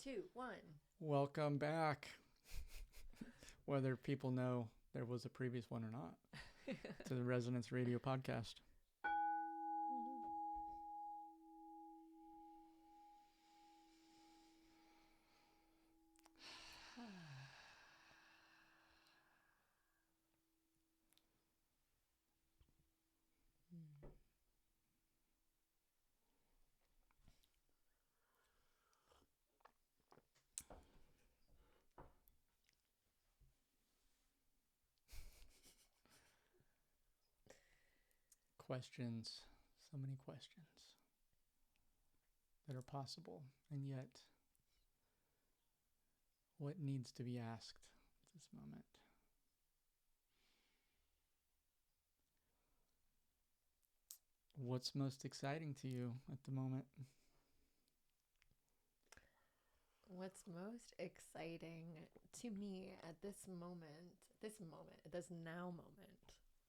3, 2, 1. Welcome back. Whether people know there was a previous one or not, to the Resonance Radio podcast. Questions, so many questions that are possible, and yet what needs to be asked at this moment? What's most exciting to you at the moment? What's most exciting to me at this now moment,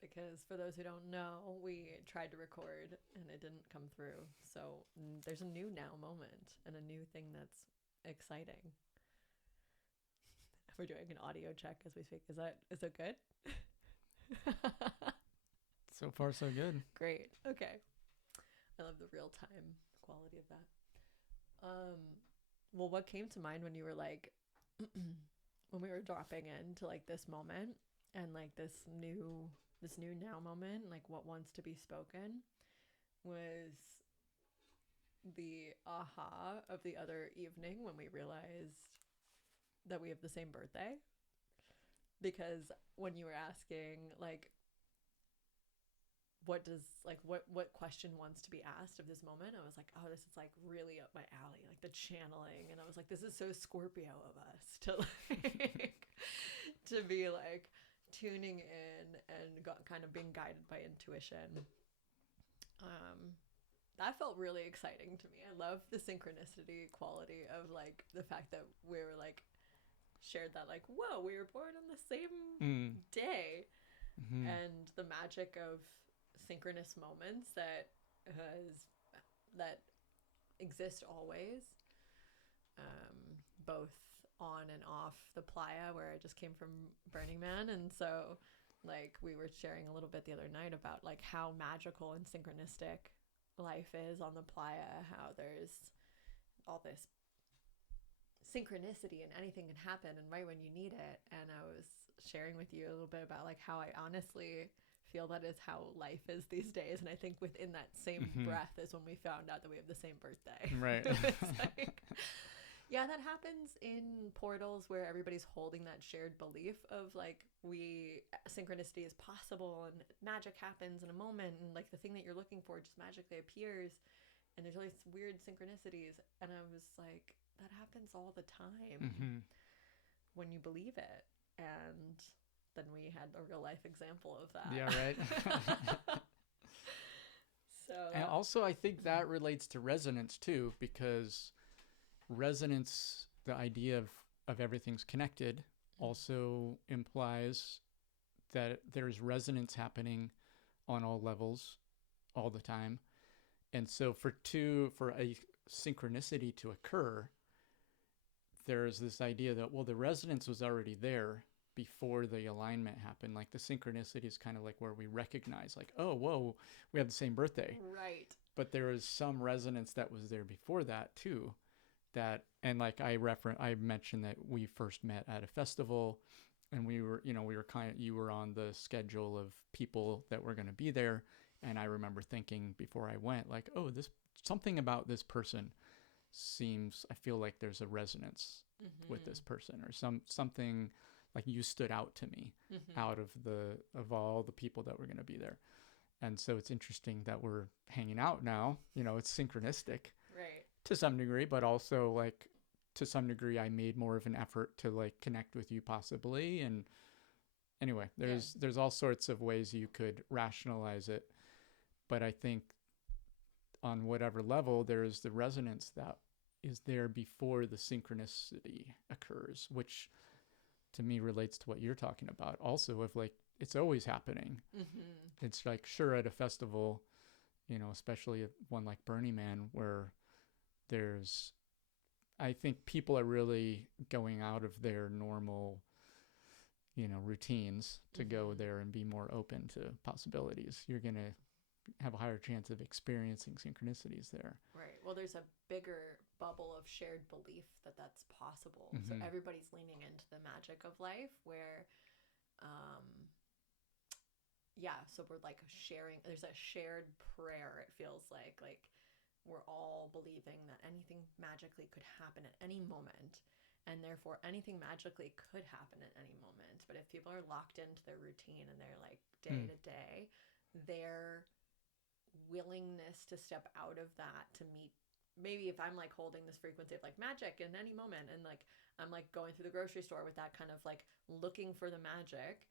because for those who don't know, we tried to record and it didn't come through. So there's a new now moment and a new thing that's exciting. We're doing an audio check as we speak. Is that good? So far, so good. Great. Okay. I love the real time quality of that. Well, what came to mind when you were like, when we were dropping into like this moment and like this new now moment, like what wants to be spoken, was the aha of the other evening when we realized that we have the same birthday. Because when you were asking like what question wants to be asked of this moment, I was like, oh, this is like really up my alley, like the channeling. And I was like, this is so Scorpio of us to like to be like tuning in and kind of being guided by intuition. That felt really exciting to me. I love the synchronicity quality of like the fact that we were like shared that like, whoa, we were born on the same day. And the magic of synchronous moments that exist always, both on and off the playa where I just came from Burning Man. And so like we were sharing a little bit the other night about like how magical and synchronistic life is on the playa, how there's all this synchronicity and anything can happen and right when you need it. And I was sharing with you a little bit about like how I honestly feel that is how life is these days. And I think within that same breath is when we found out that we have the same birthday. Right. It's like, yeah, that happens in portals where everybody's holding that shared belief of like synchronicity is possible and magic happens in a moment, and like the thing that you're looking for just magically appears, and there's all these weird synchronicities. And I was like, that happens all the time when you believe it. And then we had a real life example of that. Yeah, right. So and also I think that relates to resonance too, because resonance, the idea of everything's connected, also implies that there's resonance happening on all levels all the time. And so for a synchronicity to occur, there's this idea that, well, the resonance was already there before the alignment happened. Like the synchronicity is kind of like where we recognize like, oh, whoa, we have the same birthday. Right. But there was some resonance that was there before that too. And like I mentioned that we first met at a festival, and you were on the schedule of people that were going to be there. And I remember thinking before I went like, oh, something about this person I feel like there's a resonance with this person, or something like you stood out to me out of all the people that were going to be there. And so it's interesting that we're hanging out now. It's synchronistic. Right. To some degree, but also like to some degree I made more of an effort to like connect with you possibly. And anyway, there's all sorts of ways you could rationalize it. But I think on whatever level, there is the resonance that is there before the synchronicity occurs, which to me relates to what you're talking about also, of like it's always happening. It's like, sure, at a festival, especially one like Burning Man, where there's I think people are really going out of their normal, routines to go there and be more open to possibilities. You're going to have a higher chance of experiencing synchronicities there. Right. Well, there's a bigger bubble of shared belief that that's possible. So everybody's leaning into the magic of life where, so we're like sharing, there's a shared prayer, it feels like we're all believing that anything magically could happen at any moment, and therefore anything magically could happen at any moment. But if people are locked into their routine and they're like day to day, their willingness to step out of that to meet, maybe if I'm like holding this frequency of like magic in any moment, and like I'm like going through the grocery store with that kind of like looking for the magic,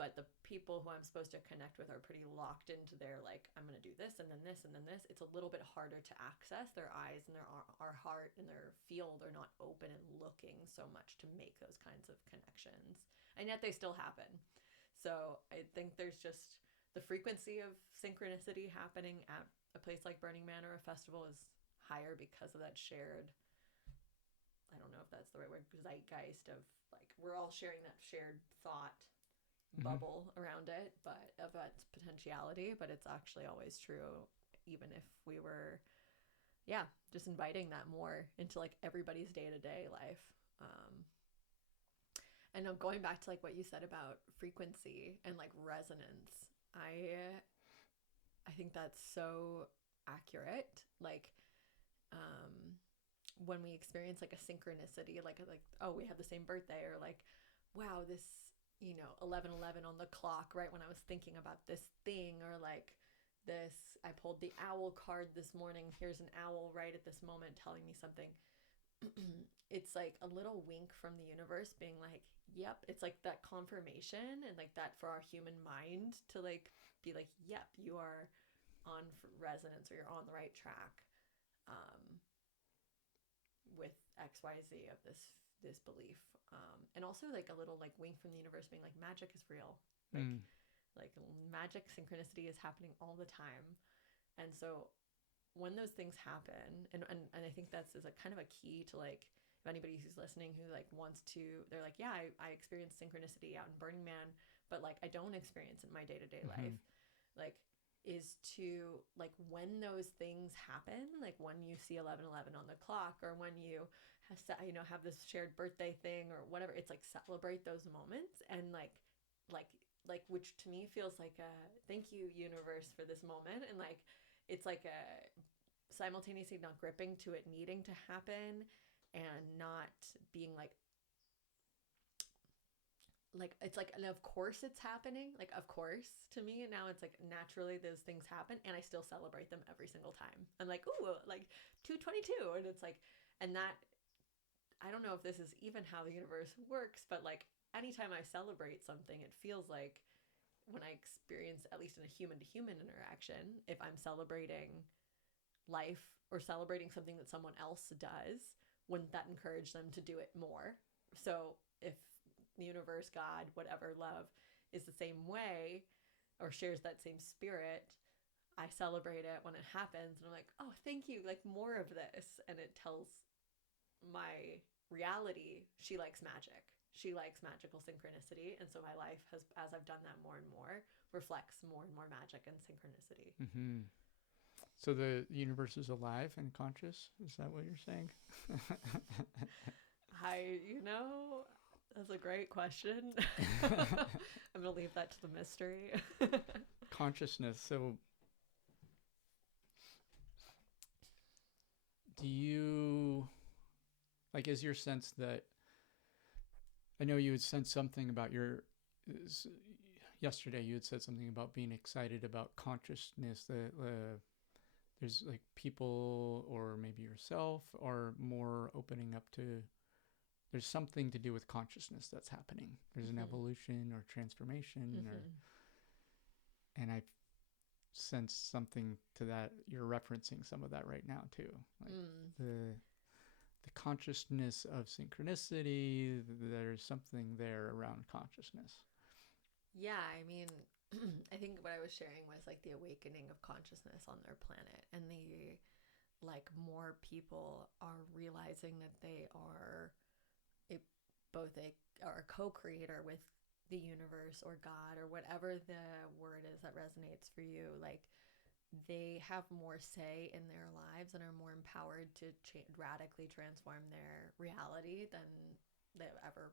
but the people who I'm supposed to connect with are pretty locked into their like, I'm going to do this and then this and then this, it's a little bit harder to access. Their eyes and our heart and their field are not open and looking so much to make those kinds of connections, and yet they still happen. So I think there's just the frequency of synchronicity happening at a place like Burning Man or a festival is higher because of that shared, I don't know if that's the right word, zeitgeist of like, we're all sharing that shared thought bubble around it, but of its potentiality. But it's actually always true, even if we were just inviting that more into like everybody's day-to-day life. And going back to like what you said about frequency and like resonance, I think that's so accurate. Like when we experience like a synchronicity, like oh, we have the same birthday, or like, wow, this 11:11 on the clock, right when I was thinking about this thing, or like this, I pulled the owl card this morning, here's an owl right at this moment telling me something. It's like a little wink from the universe being like, yep, it's like that confirmation, and like that for our human mind to like be like, yep, you are on resonance, or you're on the right track with XYZ of this belief. And also like a little like wink from the universe being like, magic is real. Like magic, synchronicity is happening all the time. And so when those things happen, and I think that's is a kind of a key to like, if anybody who's listening who like wants to, they're like, yeah, I experience synchronicity out in Burning Man, but like I don't experience it in my day-to-day life, like is to like, when those things happen, like when you see 11:11 on the clock, or when you have this shared birthday thing or whatever, it's like celebrate those moments, and like which to me feels like a thank you universe for this moment, and like it's like a simultaneously not gripping to it needing to happen, and not being like it's like, and of course it's happening, like of course to me, and now it's like naturally those things happen, and I still celebrate them every single time. I'm like, ooh, like 222, and it's like, and that, I don't know if this is even how the universe works, but like anytime I celebrate something, it feels like when I experience, at least in a human to human interaction, if I'm celebrating life or celebrating something that someone else does, wouldn't that encourage them to do it more? So if the universe, God, whatever, love is the same way, or shares that same spirit, I celebrate it when it happens, and I'm like, oh, thank you, like more of this. And it tells my reality, she likes magic, she likes magical synchronicity, and so my life has, as I've done that more and more, reflects more and more magic and synchronicity. So the universe is alive and conscious, is that what you're saying? That's a great question. I'm gonna leave that to the mystery. Consciousness. So do you, like, is your sense that, I know you had said something about yesterday you had said something about being excited about consciousness, that there's like people, or maybe yourself, are more opening up to, there's something to do with consciousness that's happening. There's an evolution or transformation, and I sense something to that. You're referencing some of that right now too, like the consciousness of synchronicity. There's something there around consciousness. Yeah, I mean, I think what I was sharing was like the awakening of consciousness on their planet, and like more people are realizing that they are a, both a or a co-creator with the universe or God or whatever the word is that resonates for you. Like they have more say in their lives and are more empowered to radically transform their reality than they've ever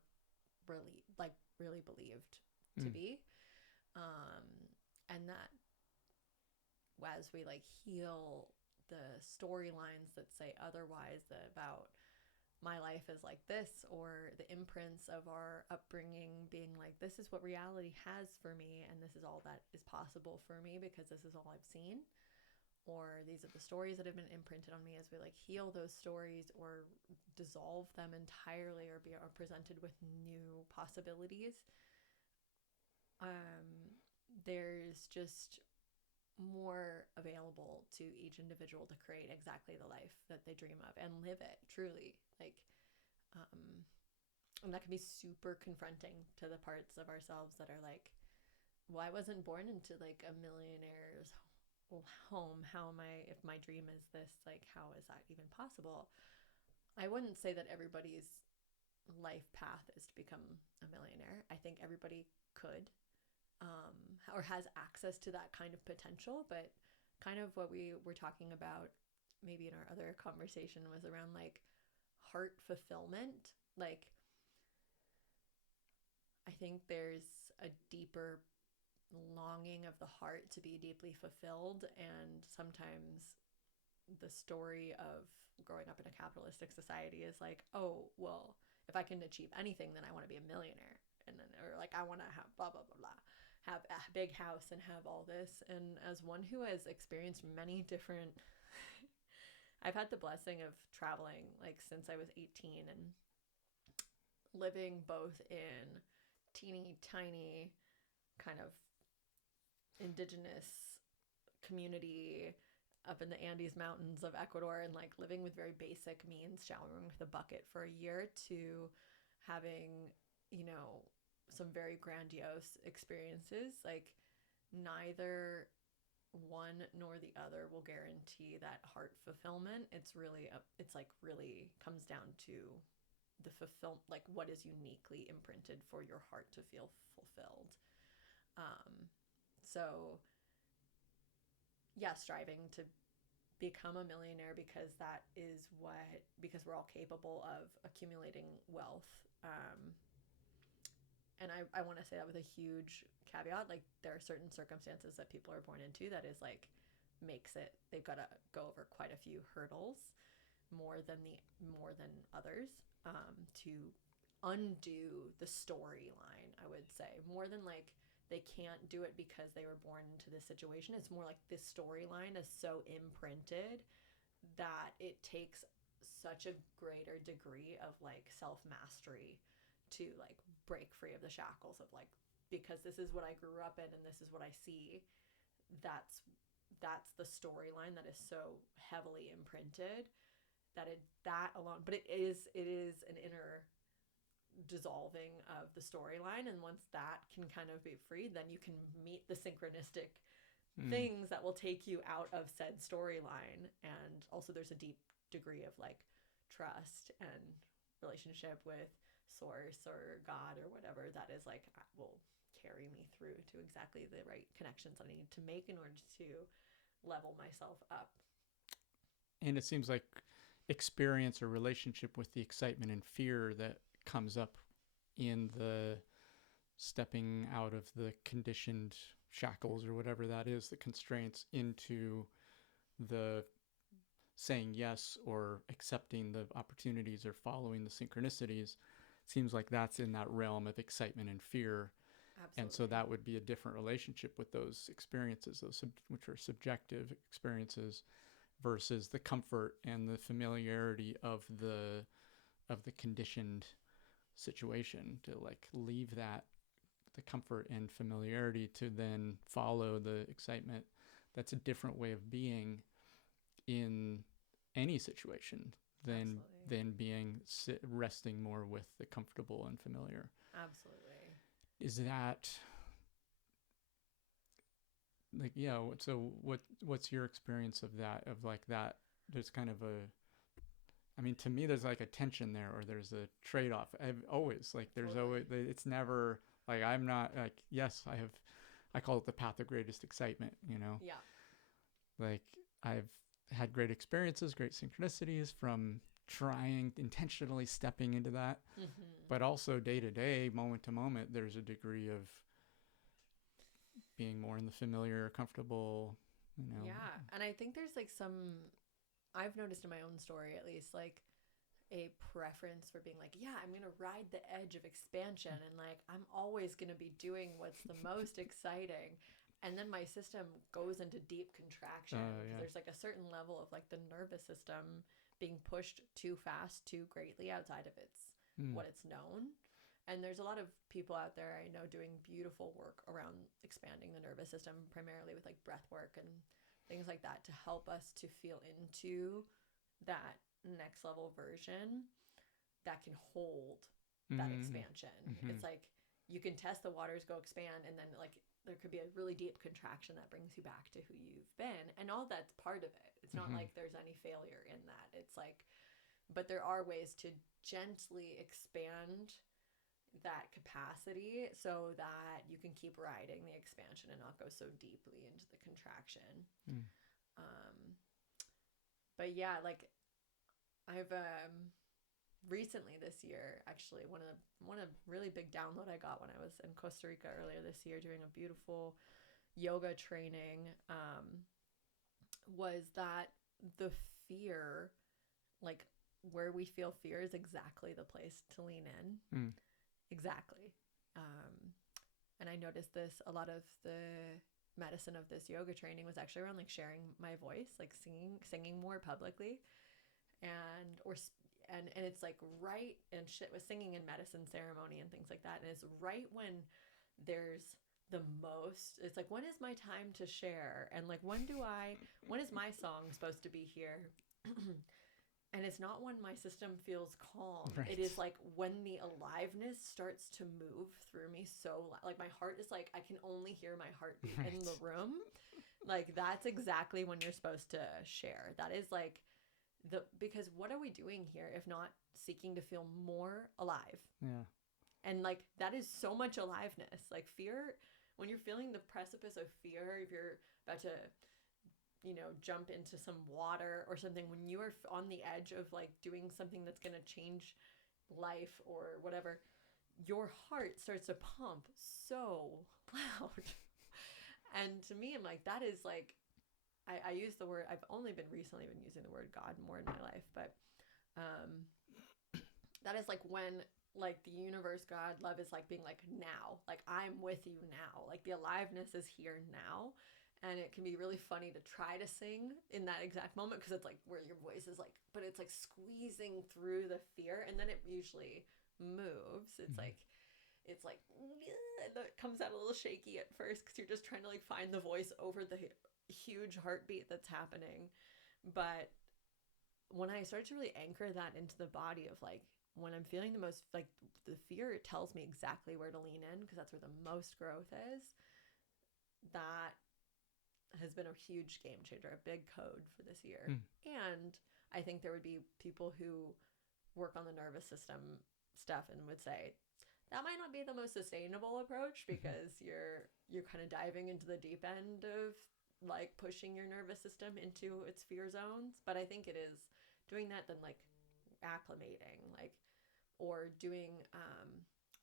really believed to be. um and that as we like heal the storylines that say otherwise, about my life is like this, or the imprints of our upbringing being like, this is what reality has for me and this is all that is possible for me because this is all I've seen, or these are the stories that have been imprinted on me. As we like heal those stories or dissolve them entirely, or are presented with new possibilities, there's just more available to each individual to create exactly the life that they dream of and live it truly. Like and that can be super confronting to the parts of ourselves that are like, well, I wasn't born into like a millionaire's home. How am I, if my dream is this, like how is that even possible? I wouldn't say that everybody's life path is to become a millionaire. I think everybody could, or has access to that kind of potential. But kind of what we were talking about maybe in our other conversation was around like heart fulfillment. Like I think there's a deeper longing of the heart to be deeply fulfilled, and sometimes the story of growing up in a capitalistic society is like, oh well, if I can achieve anything then I want to be a millionaire, and then, or like I want to have blah blah blah blah, have a big house and have all this. And as one who has experienced many different I've had the blessing of traveling like since I was 18 and living both in teeny tiny kind of indigenous community up in the Andes Mountains of Ecuador, and like living with very basic means, showering with a bucket for a year, to having, you know, some very grandiose experiences. Like neither one nor the other will guarantee that heart fulfillment. It's really it's like really comes down to the like what is uniquely imprinted for your heart to feel fulfilled. So yeah, striving to become a millionaire because that is what, because we're all capable of accumulating wealth. And I want to say that with a huge caveat. Like there are certain circumstances that people are born into that is like makes it, they've got to go over quite a few hurdles more than others, to undo the storyline. I would say more than like they can't do it because they were born into this situation. It's more like this storyline is so imprinted that it takes such a greater degree of like self-mastery to like break free of the shackles of like, because this is what I grew up in and this is what I see. That's the storyline that is so heavily imprinted that alone. But it is an inner dissolving of the storyline, and once that can kind of be freed, then you can meet the synchronistic things that will take you out of said storyline. And also there's a deep degree of like trust and relationship with source or God or whatever that is like will carry me through to exactly the right connections I need to make in order to level myself up. And it seems like experience or relationship with the excitement and fear that comes up in the stepping out of the conditioned shackles or whatever that is, the constraints, into the saying yes or accepting the opportunities or following the synchronicities. Seems like that's in that realm of excitement and fear. Absolutely. And so that would be a different relationship with those experiences, which are subjective experiences, versus the comfort and the familiarity of the conditioned situation, to like leave that, the comfort and familiarity, to then follow the excitement. That's a different way of being in any situation than being resting more with the comfortable and familiar. Absolutely. Is that like, yeah, so what's your experience of that, of like that there's kind of a, I mean, to me, there's like a tension there, or there's a trade-off. I've always like, there's Totally. always, it's never like, I'm not like, yes, I call it the path of greatest excitement, you know, Yeah. like I've had great experiences, great synchronicities from trying intentionally stepping into that, Mm-hmm. but also day to day, moment to moment, there's a degree of being more in the familiar, comfortable, you know. Yeah. And I think there's like some, I've noticed in my own story at least, like a preference for being like, yeah, I'm going to ride the edge of expansion and like I'm always going to be doing what's the most exciting. And then my system goes into deep contraction because Yeah. there's like a certain level of like the nervous system being pushed too fast, too greatly outside of its Mm. what it's known. And there's a lot of people out there I know doing beautiful work around expanding the nervous system, primarily with like breath work and things like that to help us to feel into that next level version that can hold that Mm. expansion. Mm-hmm. It's like you can test the waters go expand and then like there could be a really deep contraction that brings you back to who you've been and all that's part of it. It's not Mm-hmm. like there's any failure in that. It's like but there are ways to gently expand that capacity so that you can keep riding the expansion and not go so deeply into the contraction. Mm. Um, but yeah, like I've recently this year actually one of really big download I got when I was in Costa Rica earlier this year doing a beautiful yoga training was that the fear like where we feel fear is exactly the place to lean in. Mm. Exactly. And I noticed this a lot of the medicine of this yoga training was actually around like sharing my voice, like singing more publicly, and or and it's like right and shit with singing in medicine ceremony and things like that, and it's right when there's the most it's like when is my time to share and like when is my song supposed to be here. And it's not when my system feels calm. Right. It is like when the aliveness starts to move through me so like my heart is like I can only hear my heartbeat Right. in the room. Like that's exactly when you're supposed to share. That is like the because what are we doing here if not seeking to feel more alive? Yeah. And like that is so much aliveness. Like fear when you're feeling the precipice of fear, if you're about to jump into some water or something, when you are on the edge of like doing something that's going to change life or whatever, your heart starts to pump so loud. And to me, I'm like, that is like, I use the word, I've only been recently been using the word God more in my life, but that is like when like the universe, God, love is like being like now, like I'm with you now, like the aliveness is here now. And it can be really funny to try to sing in that exact moment because it's like where your voice is like, but it's like squeezing through the fear and then it usually moves. It's Mm-hmm. like, it's like, it comes out a little shaky at first because you're just trying to like find the voice over the huge heartbeat that's happening. But when I start to really anchor that into the body of like, when I'm feeling the most like the fear, it tells me exactly where to lean in because that's where the most growth is. That has been a huge game changer, a big code for this year. Mm. And I think there would be people who work on the nervous system stuff and would say that might not be the most sustainable approach because you're kind of diving into the deep end of like pushing your nervous system into its fear zones. But I think it is doing that then like acclimating like or doing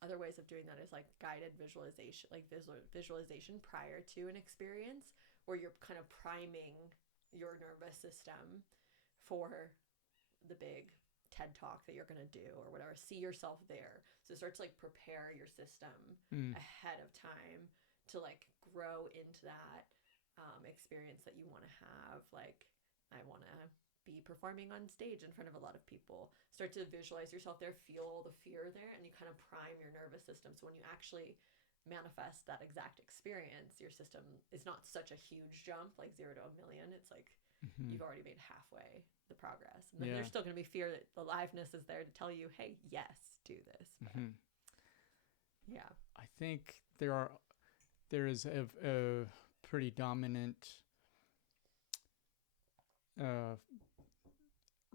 other ways of doing that is like guided visualization, like visualization prior to an experience where you're kind of priming your nervous system for the big TED talk that you're going to do or whatever. See yourself there. So start to like prepare your system Mm. ahead of time to like grow into that experience that you want to have. Like, I want to be performing on stage in front of a lot of people. Start to visualize yourself there, feel the fear there, and you kind of prime your nervous system. So when you actually manifest that exact experience, your system is not such a huge jump, like 0 to a million. It's like Mm-hmm. you've already made halfway the progress. And then Yeah. there's still going to be fear that the aliveness is there to tell you, hey, yes, do this. But Mm-hmm. yeah. I think there is a pretty dominant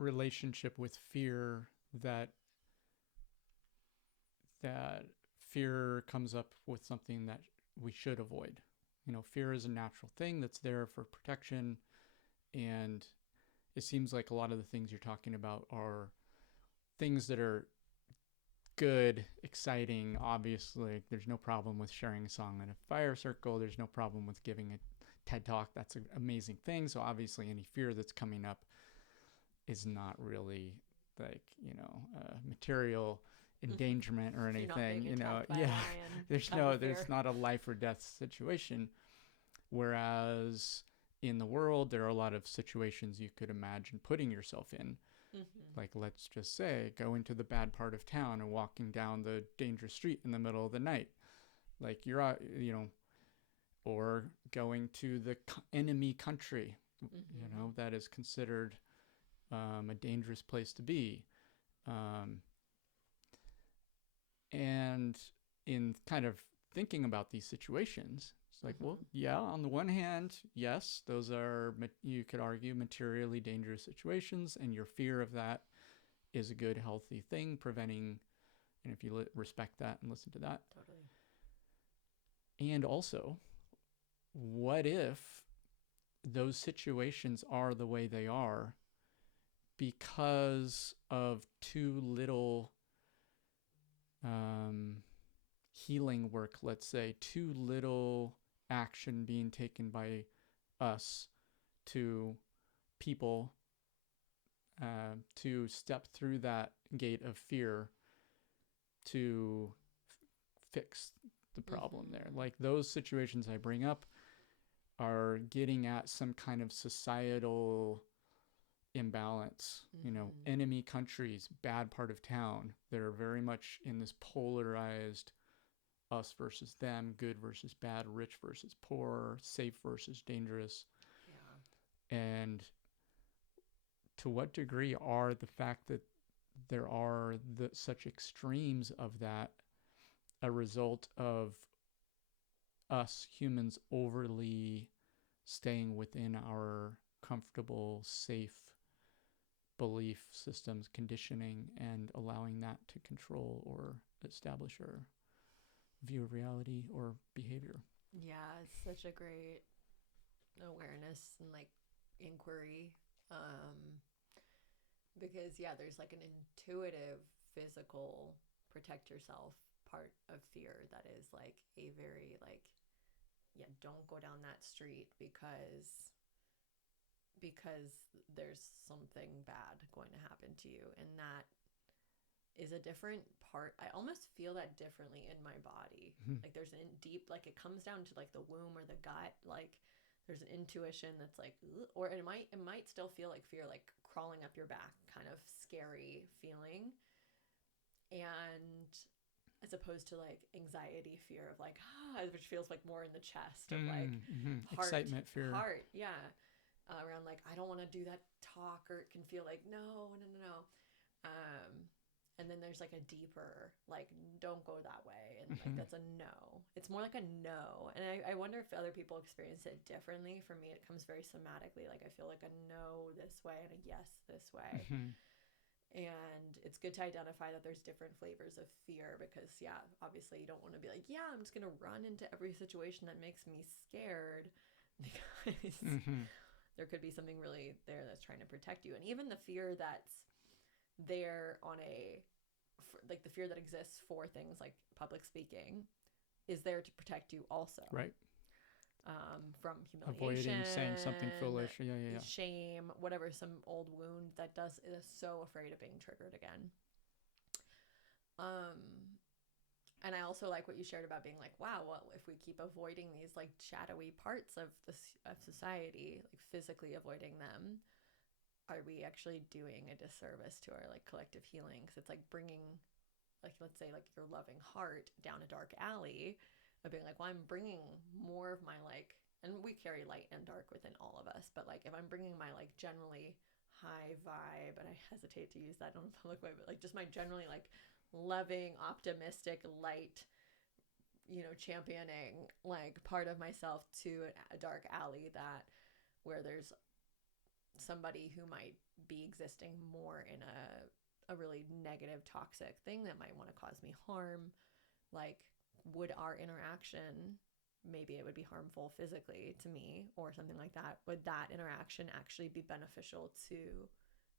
relationship with fear that fear comes up with something that we should avoid. You know, fear is a natural thing that's there for protection, and it seems like a lot of the things you're talking about are things that are good, exciting. Obviously, there's no problem with sharing a song in a fire circle. There's no problem with giving a TED talk. That's an amazing thing. So obviously, any fear that's coming up is not really like, you know, material endangerment or anything. You know, yeah. There's not a life or death situation. Whereas in the world, there are a lot of situations you could imagine putting yourself in. Like, let's just say, go into the bad part of town and walking down the dangerous street in the middle of the night. Like, you're out, you know, or going to the enemy country, you know, that is considered a dangerous place to be. And in kind of thinking about these situations, it's like, well, yeah, on the one hand, yes, those are, you could argue, materially dangerous situations, and your fear of that is a good, healthy thing, preventing, and if you respect that and listen to that. Totally. And also, what if those situations are the way they are because of too little healing work, let's say, too little action being taken by us to people to step through that gate of fear to fix the problem there. Like, those situations I bring up are getting at some kind of societal imbalance, you know, enemy countries, bad part of town. They're very much in this polarized us versus them, good versus bad, rich versus poor, safe versus dangerous. Yeah. And to what degree are the fact that there are such extremes of that a result of us humans overly staying within our comfortable, safe belief systems, conditioning, and allowing that to control or establish our view of reality or behavior? Yeah, it's such a great awareness and like inquiry. Because yeah, there's like an intuitive physical protect yourself part of fear that is like a very like, yeah, don't go down that street because there's something bad going to happen to you. And that is a different part. I almost feel that differently in my body. Like there's an deep, like it comes down to like the womb or the gut. Like there's an intuition that's like, or it might still feel like fear, like crawling up your back, kind of scary feeling. And as opposed to like anxiety, fear of like, which feels like more in the chest of like heart, excitement, fear. Heart, yeah. Around like, I don't want to do that talk, or it can feel like, no. And then there's like a deeper, like, don't go that way. And like, that's a no. It's more like a no. And I wonder if other people experience it differently. For me, it comes very somatically. Like I feel like a no this way and a yes this way. And it's good to identify that there's different flavors of fear because, yeah, obviously you don't want to be like, yeah, I'm just going to run into every situation that makes me scared because there could be something really there that's trying to protect you. And even the fear that's there like the fear that exists for things like public speaking is there to protect you also. Right. From humiliation, avoiding saying something foolish, shame, whatever, some old wound that is so afraid of being triggered again. And I also like what you shared about being like, wow, well, if we keep avoiding these like shadowy parts of society, like physically avoiding them, are we actually doing a disservice to our like collective healing? Because it's like bringing, like, let's say like your loving heart down a dark alley, of being like, well, I'm bringing more of my like, and we carry light and dark within all of us, but like if I'm bringing my like generally high vibe, and I hesitate to use that in a public way, but like just my generally like loving, optimistic, light, you know, championing like part of myself to a dark alley that where there's somebody who might be existing more in a really negative, toxic thing that might want to cause me harm, like, would our interaction, maybe it would be harmful physically to me or something like that, would that interaction actually be beneficial to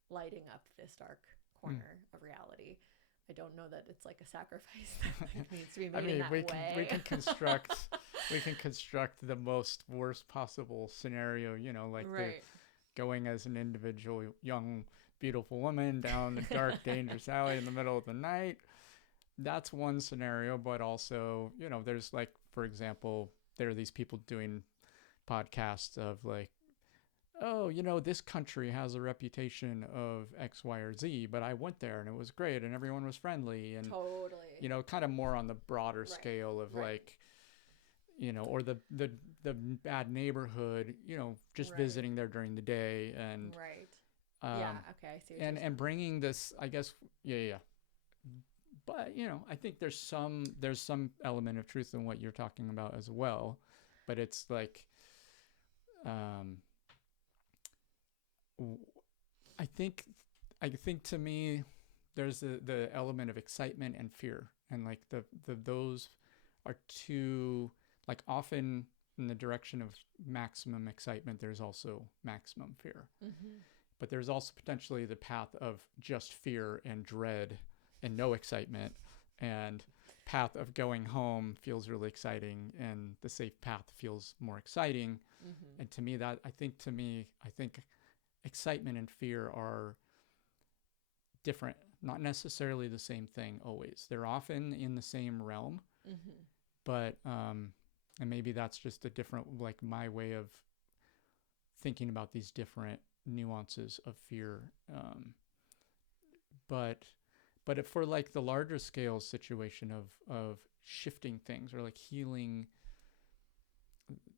lighting up this dark corner of reality? I don't know that it's like a sacrifice that needs to be made in that way. We can construct the most worst possible scenario, you know, like right. Going as an individual, young, beautiful woman down the dark, dangerous alley in the middle of the night. That's one scenario, but also, you know, there's like, for example, there are these people doing podcasts of like, oh, you know, this country has a reputation of X, Y, or Z, but I went there and it was great and everyone was friendly and, totally, you know, kind of more on the broader scale of like, you know, or the bad neighborhood, you know, just visiting there during the day and yeah, okay, I see what and bringing this, I guess, yeah. But, you know, I think there's some element of truth in what you're talking about as well, but it's like, I think to me, there's the element of excitement and fear, and like those are two, like, often in the direction of maximum excitement, there's also maximum fear. But there's also potentially the path of just fear and dread and no excitement, and path of going home feels really exciting and the safe path feels more exciting. And to me, I think excitement and fear are different, not necessarily the same thing always. They're often in the same realm, but and maybe that's just a different, like, my way of thinking about these different nuances of fear. But if for like the larger scale situation of shifting things or like healing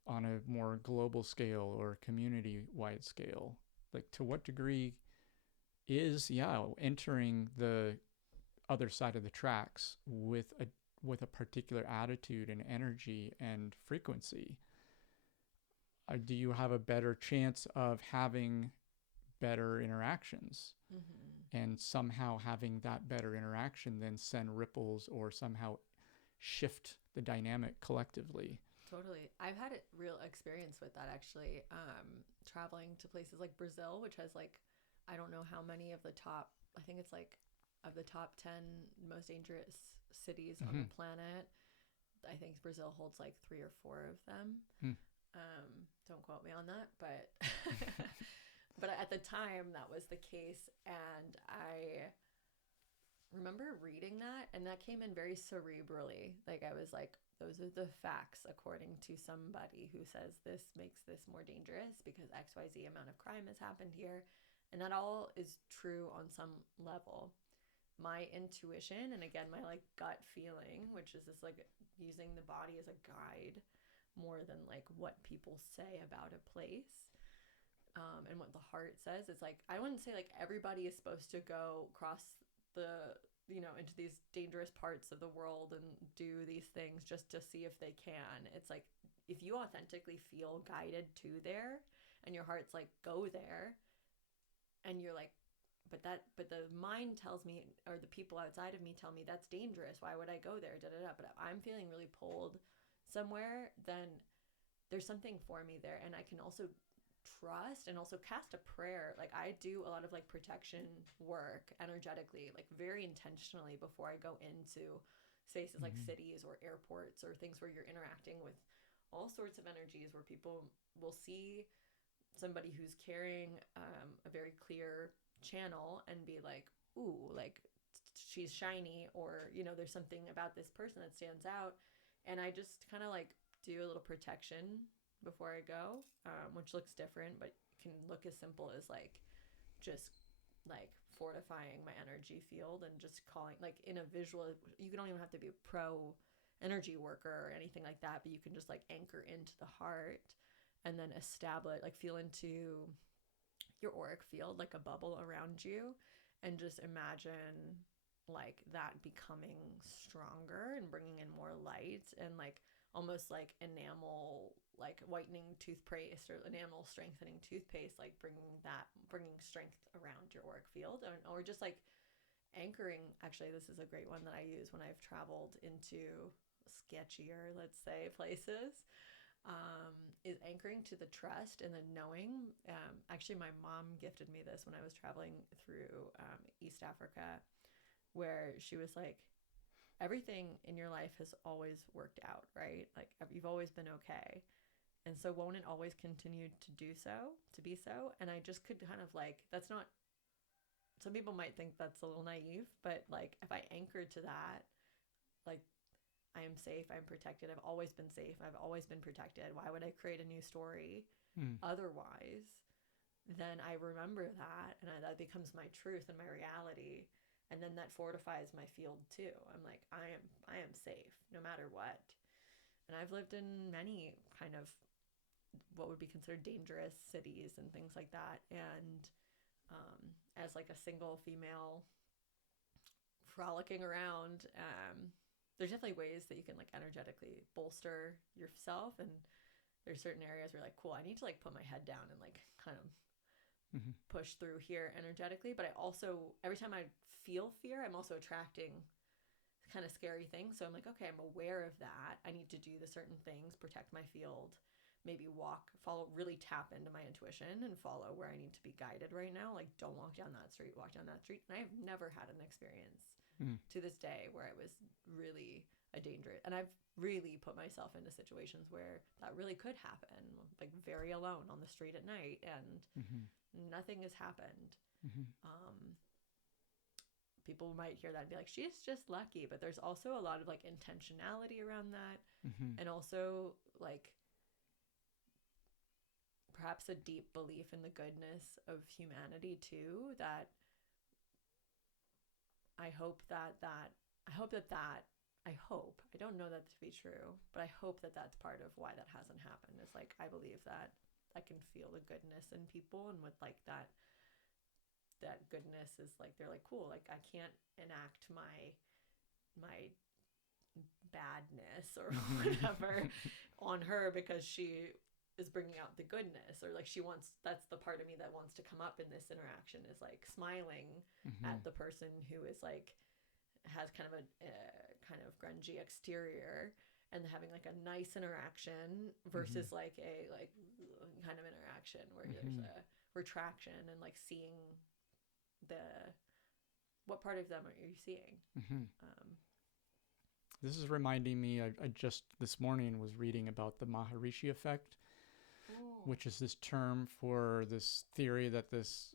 on a more global scale or community wide scale, like, to what degree is entering the other side of the tracks with a particular attitude and energy and frequency, do you have a better chance of having better interactions, and somehow having that better interaction then send ripples or somehow shift the dynamic collectively? Totally. I've had a real experience with that, actually. Traveling to places like Brazil, which has like, I don't know how many of the top, I think it's like of the top 10 most dangerous cities on the planet. I think Brazil holds like 3 or 4 of them. Don't quote me on that, but but at the time that was the case, and I remember reading that, and that came in very cerebrally. Like, I was like, those are the facts according to somebody who says this makes this more dangerous because XYZ amount of crime has happened here. And that all is true on some level. My intuition, and again, my like gut feeling, which is this like using the body as a guide more than like what people say about a place, and what the heart says. It's like, I wouldn't say like everybody is supposed to go cross the, you know, into these dangerous parts of the world and do these things just to see if they can. It's like, if you authentically feel guided to there and your heart's like, go there, and you're like, but the mind tells me, or the people outside of me tell me that's dangerous, why would I go there, but if I'm feeling really pulled somewhere, then there's something for me there. And I can also trust and also cast a prayer. Like, I do a lot of like protection work energetically, like very intentionally, before I go into spaces like cities or airports or things where you're interacting with all sorts of energies, where people will see somebody who's carrying a very clear channel and be like, ooh, like, she's shiny, or, you know, there's something about this person that stands out. And I just kind of like do a little protection before I go, which looks different, but can look as simple as like just like fortifying my energy field and just calling, like, in a visual, you don't even have to be a pro energy worker or anything like that, but you can just like anchor into the heart and then establish, like, feel into your auric field, like a bubble around you, and just imagine like that becoming stronger and bringing in more light, and like almost like enamel, like whitening toothpaste or enamel strengthening toothpaste, like bringing strength around your auric field, or just like anchoring. Actually, this is a great one that I use when I've traveled into sketchier, let's say, places. Is anchoring to the trust and the knowing. Actually, my mom gifted me this when I was traveling through East Africa, where she was like, everything in your life has always worked out, right? Like you've always been okay. And so won't it always continue to do so, to be so? And I just could kind of like, that's not, some people might think that's a little naive, but like if I anchored to that, like I am safe, I'm protected, I've always been safe, I've always been protected. Why would I create a new story otherwise? Then I remember that, and that becomes my truth and my reality. And then that fortifies my field too. I'm like, I am safe no matter what. And I've lived in many kind of what would be considered dangerous cities and things like that. And as like a single female frolicking around, there's definitely ways that you can like energetically bolster yourself. And there's certain areas where you're like, cool, I need to like put my head down and like kind of push through here energetically. But I also, every time I feel fear, I'm also attracting kind of scary things. So I'm like, okay, I'm aware of that. I need to do the certain things, protect my field, maybe follow, really tap into my intuition and follow where I need to be guided right now. Like, don't walk down that street, walk down that street. And I've never had an experience to this day where it was really a danger. And I've really put myself into situations where that really could happen, like very alone on the street at night, and nothing has happened. People might hear that and be like, she's just lucky. But there's also a lot of like intentionality around that. And also like perhaps a deep belief in the goodness of humanity too, that I hope, I don't know that to be true, but I hope that that's part of why that hasn't happened. Is like, I believe that I can feel the goodness in people, and with like that goodness is like, they're like, cool, like I can't enact my badness or whatever on her because she is bringing out the goodness, or like that's the part of me that wants to come up in this interaction, is like smiling at the person who is like has kind of a kind of grungy exterior, and having like a nice interaction versus like a like kind of interaction where there's a retraction, and like seeing what part of them are you seeing. This is reminding me, I just this morning was reading about the Maharishi effect, which is this term for this theory that this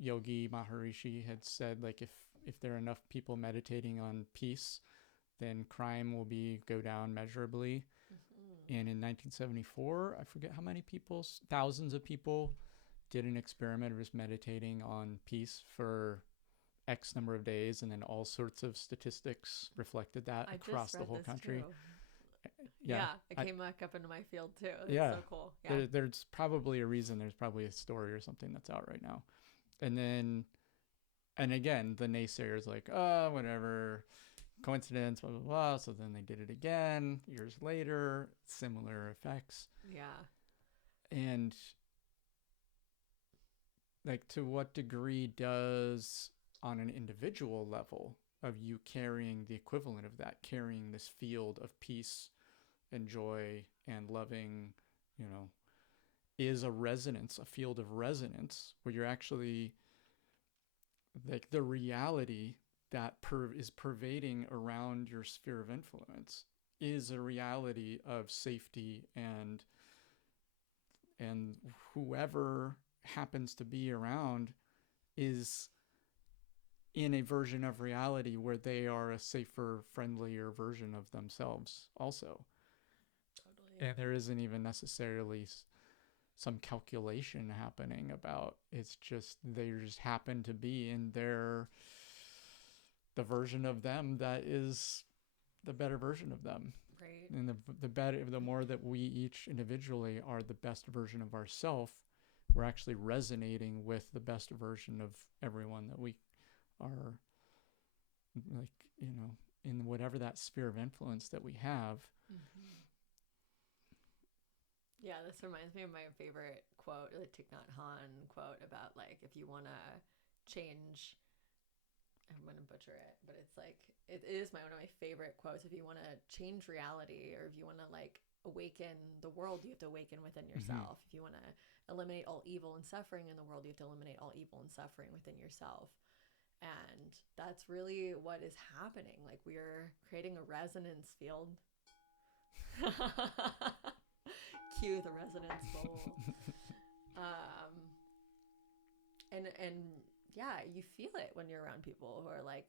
yogi Maharishi had said, like if there are enough people meditating on peace, then crime will go down measurably. And in 1974, I forget how many people, thousands of people did an experiment of just meditating on peace for X number of days, and then all sorts of statistics reflected that across the whole country. It came back up into my field too. That's so cool. There's probably a reason. There's probably a story or something that's out right now. And again, the naysayers like, oh, whatever, coincidence, blah, blah, blah. So then they did it again years later, similar effects. And like, to what degree does, on an individual level, of you carrying the equivalent of that, carrying this field of peace and joy and loving, is a field of resonance where you're actually, like, the reality that is pervading around your sphere of influence is a reality of safety, and whoever happens to be around is in a version of reality where they are a safer, friendlier version of themselves also. Totally. And there isn't even necessarily some calculation happening about, it's just they just happen to be in the version of them that is the better version of them. Right. And the more that we each individually are the best version of ourselves, we're actually resonating with the best version of everyone that we are, like, in whatever that sphere of influence that we have. Yeah, this reminds me of my favorite quote, the Thich Nhat Hanh quote about like if you want to change, I'm going to butcher it, but it's like it is one of my favorite quotes. If you want to change reality, or if you want to like awaken the world, you have to awaken within Mm-hmm. yourself. If you want to eliminate all evil and suffering in the world, you have to eliminate all evil and suffering within yourself. And that's really what is happening. Like we're creating a resonance field. Cue the resonance bowl. Um, and yeah, you feel it when you're around people who are like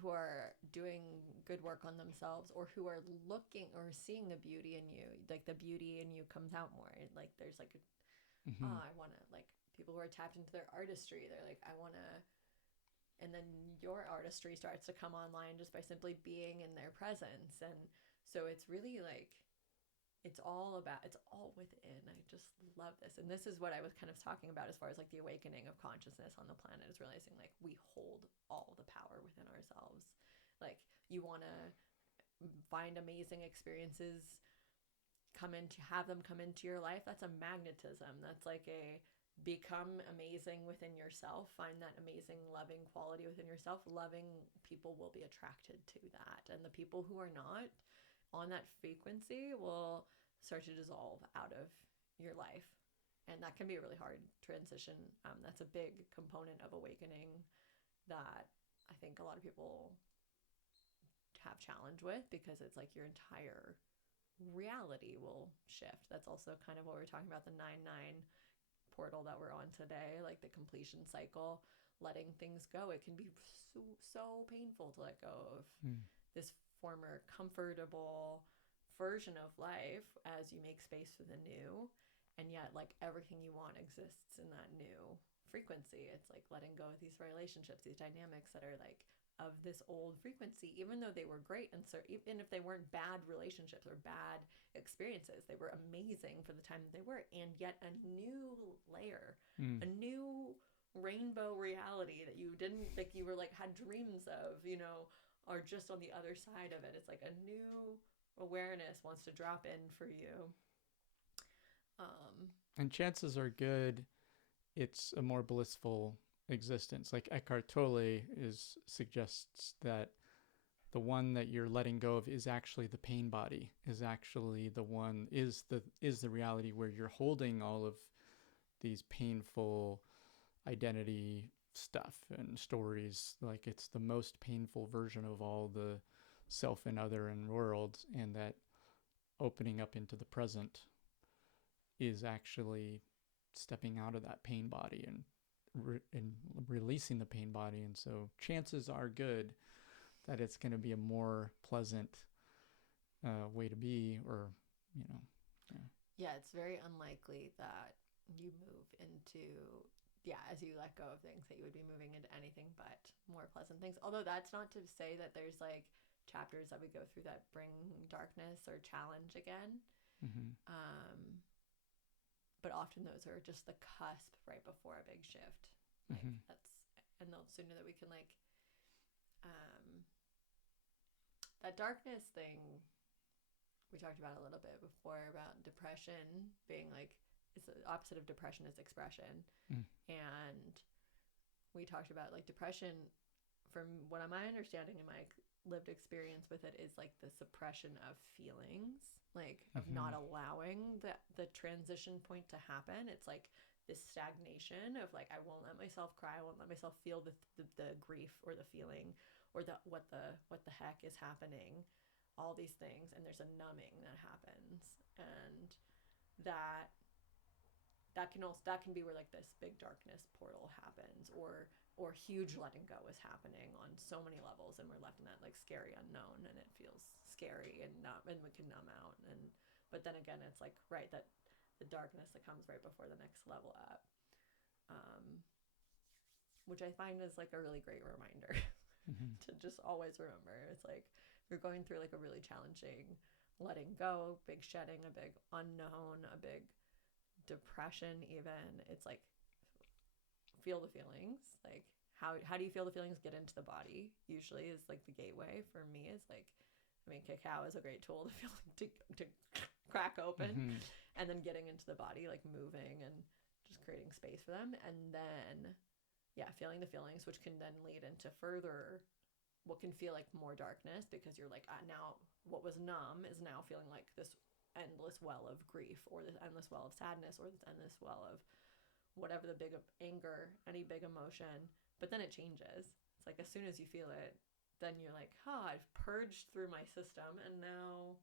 who are doing good work on themselves, or who are looking or seeing the beauty in you. Like the beauty in you comes out more. Like there's like Mm-hmm. oh, I want to, like people who are tapped into their artistry, they're like I want to, and then your artistry starts to come online just by simply being in their presence. And so it's really like it's all within. I just love this. And this is what I was kind of talking about as far as like the awakening of consciousness on the planet, is realizing like we hold all the power within ourselves. Like you want to find amazing experiences, have them come into your life. That's a magnetism. That's like a become amazing within yourself. Find that amazing loving quality within yourself. Loving people will be attracted to that, and the people who are not on that frequency will start to dissolve out of your life. And that can be a really hard transition. That's a big component of awakening that I think a lot of people have challenge with, because it's like your entire reality will shift. That's also kind of what we're talking about, the 9-9 portal that we're on today, like the completion cycle, letting things go. It can be so painful to let go of Mm. this former comfortable version of life as you make space for the new. And yet like everything you want exists in that new frequency. It's like letting go of these relationships, these dynamics that are like of this old frequency, even though they were great. And so even if they weren't bad relationships or bad experiences, they were amazing for the time that they were. And yet a new layer, Mm. a new rainbow reality that you didn't, like you were like had dreams of, are just on the other side of it. It's like a new awareness wants to drop in for you. um And chances are good it's a more blissful existence. Like Eckhart Tolle is suggests that the one that you're letting go of is actually the pain body, is actually the one, is the reality where you're holding all of these painful identity stuff and stories. Like it's the most painful version of all the self and other and world, and that opening up into the present is actually stepping out of that pain body and and releasing the pain body. And so chances are good that it's going to be a more pleasant way to be, or you know. Yeah. yeah, it's very unlikely that you move into, yeah, as you let go of things, that you would be moving into anything but more pleasant things. Although that's not to say that there's like chapters that we go through that bring darkness or challenge again. Mm-hmm. um but often those are just the cusp right before a big shift. Like Mm-hmm. that's, and the sooner that we can like um that darkness thing we talked about a little bit before, about depression being like, it's the opposite of depression is expression. Mm. And we talked about like depression, from what my understanding and my lived experience with it, is like the suppression of feelings, like of Mm-hmm. not allowing the transition point to happen. It's like this stagnation of like, I won't let myself cry, I won't let myself feel the grief or the feeling, or the what the heck is happening, all these things. And there's a numbing that happens. And that that can be where like this big darkness portal happens, or huge letting go is happening on so many levels, and we're left in that like scary unknown, and it feels scary and not, and we can numb out. And but then again, it's like, right, that the darkness that comes right before the next level up, um which I find is like a really great reminder Mm-hmm. to just always remember. It's like you're going through like a really challenging letting go, big shedding, a big unknown, a big depression even. It's like, feel the feelings. Like how do you feel the feelings get into the body? Usually is like the gateway for me, is like I mean, cacao is a great tool to feel to crack open, Mm-hmm. and then getting into the body, like moving and just creating space for them, and then yeah, feeling the feelings, which can then lead into further what can feel like more darkness, because you're like, now what was numb is now feeling like this endless well of grief, or this endless well of sadness, or this endless well of whatever, the big anger, any big emotion. But then it changes. It's like as soon as you feel it, then you're like, I've purged through my system, and now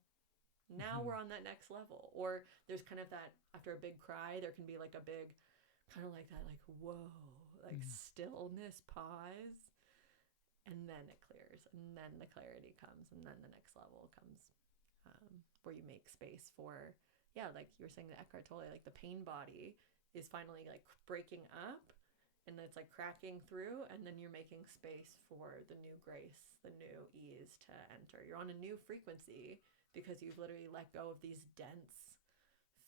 Mm-hmm. we're on that next level. Or there's kind of that, after a big cry, there can be like a big kind of like that, like, whoa, like Mm-hmm. stillness, pause, and then it clears, and then the clarity comes, and then the next level comes, where you make space for, yeah, like you were saying, the Eckhart Tolle, like the pain body is finally like breaking up, and it's like cracking through, and then you're making space for the new grace, the new ease to enter. You're on a new frequency because you've literally let go of these dense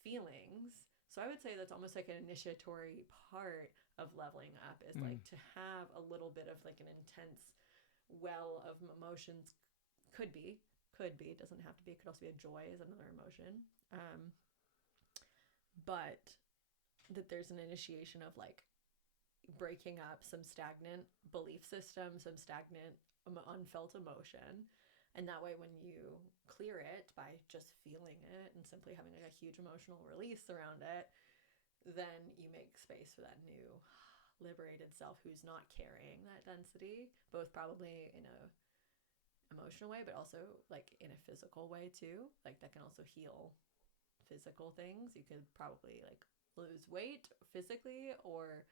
feelings. So I would say that's almost like an initiatory part of leveling up, is like to have a little bit of like an intense well of emotions. Could be doesn't have to be. It could also be a joy is another emotion. But that there's an initiation of like breaking up some stagnant belief system, some stagnant unfelt emotion, and that way when you clear it by just feeling it and simply having like a huge emotional release around it, then you make space for that new liberated self who's not carrying that density, both probably in a emotional way, but also like in a physical way too. Like that can also heal physical things. You could probably like lose weight physically or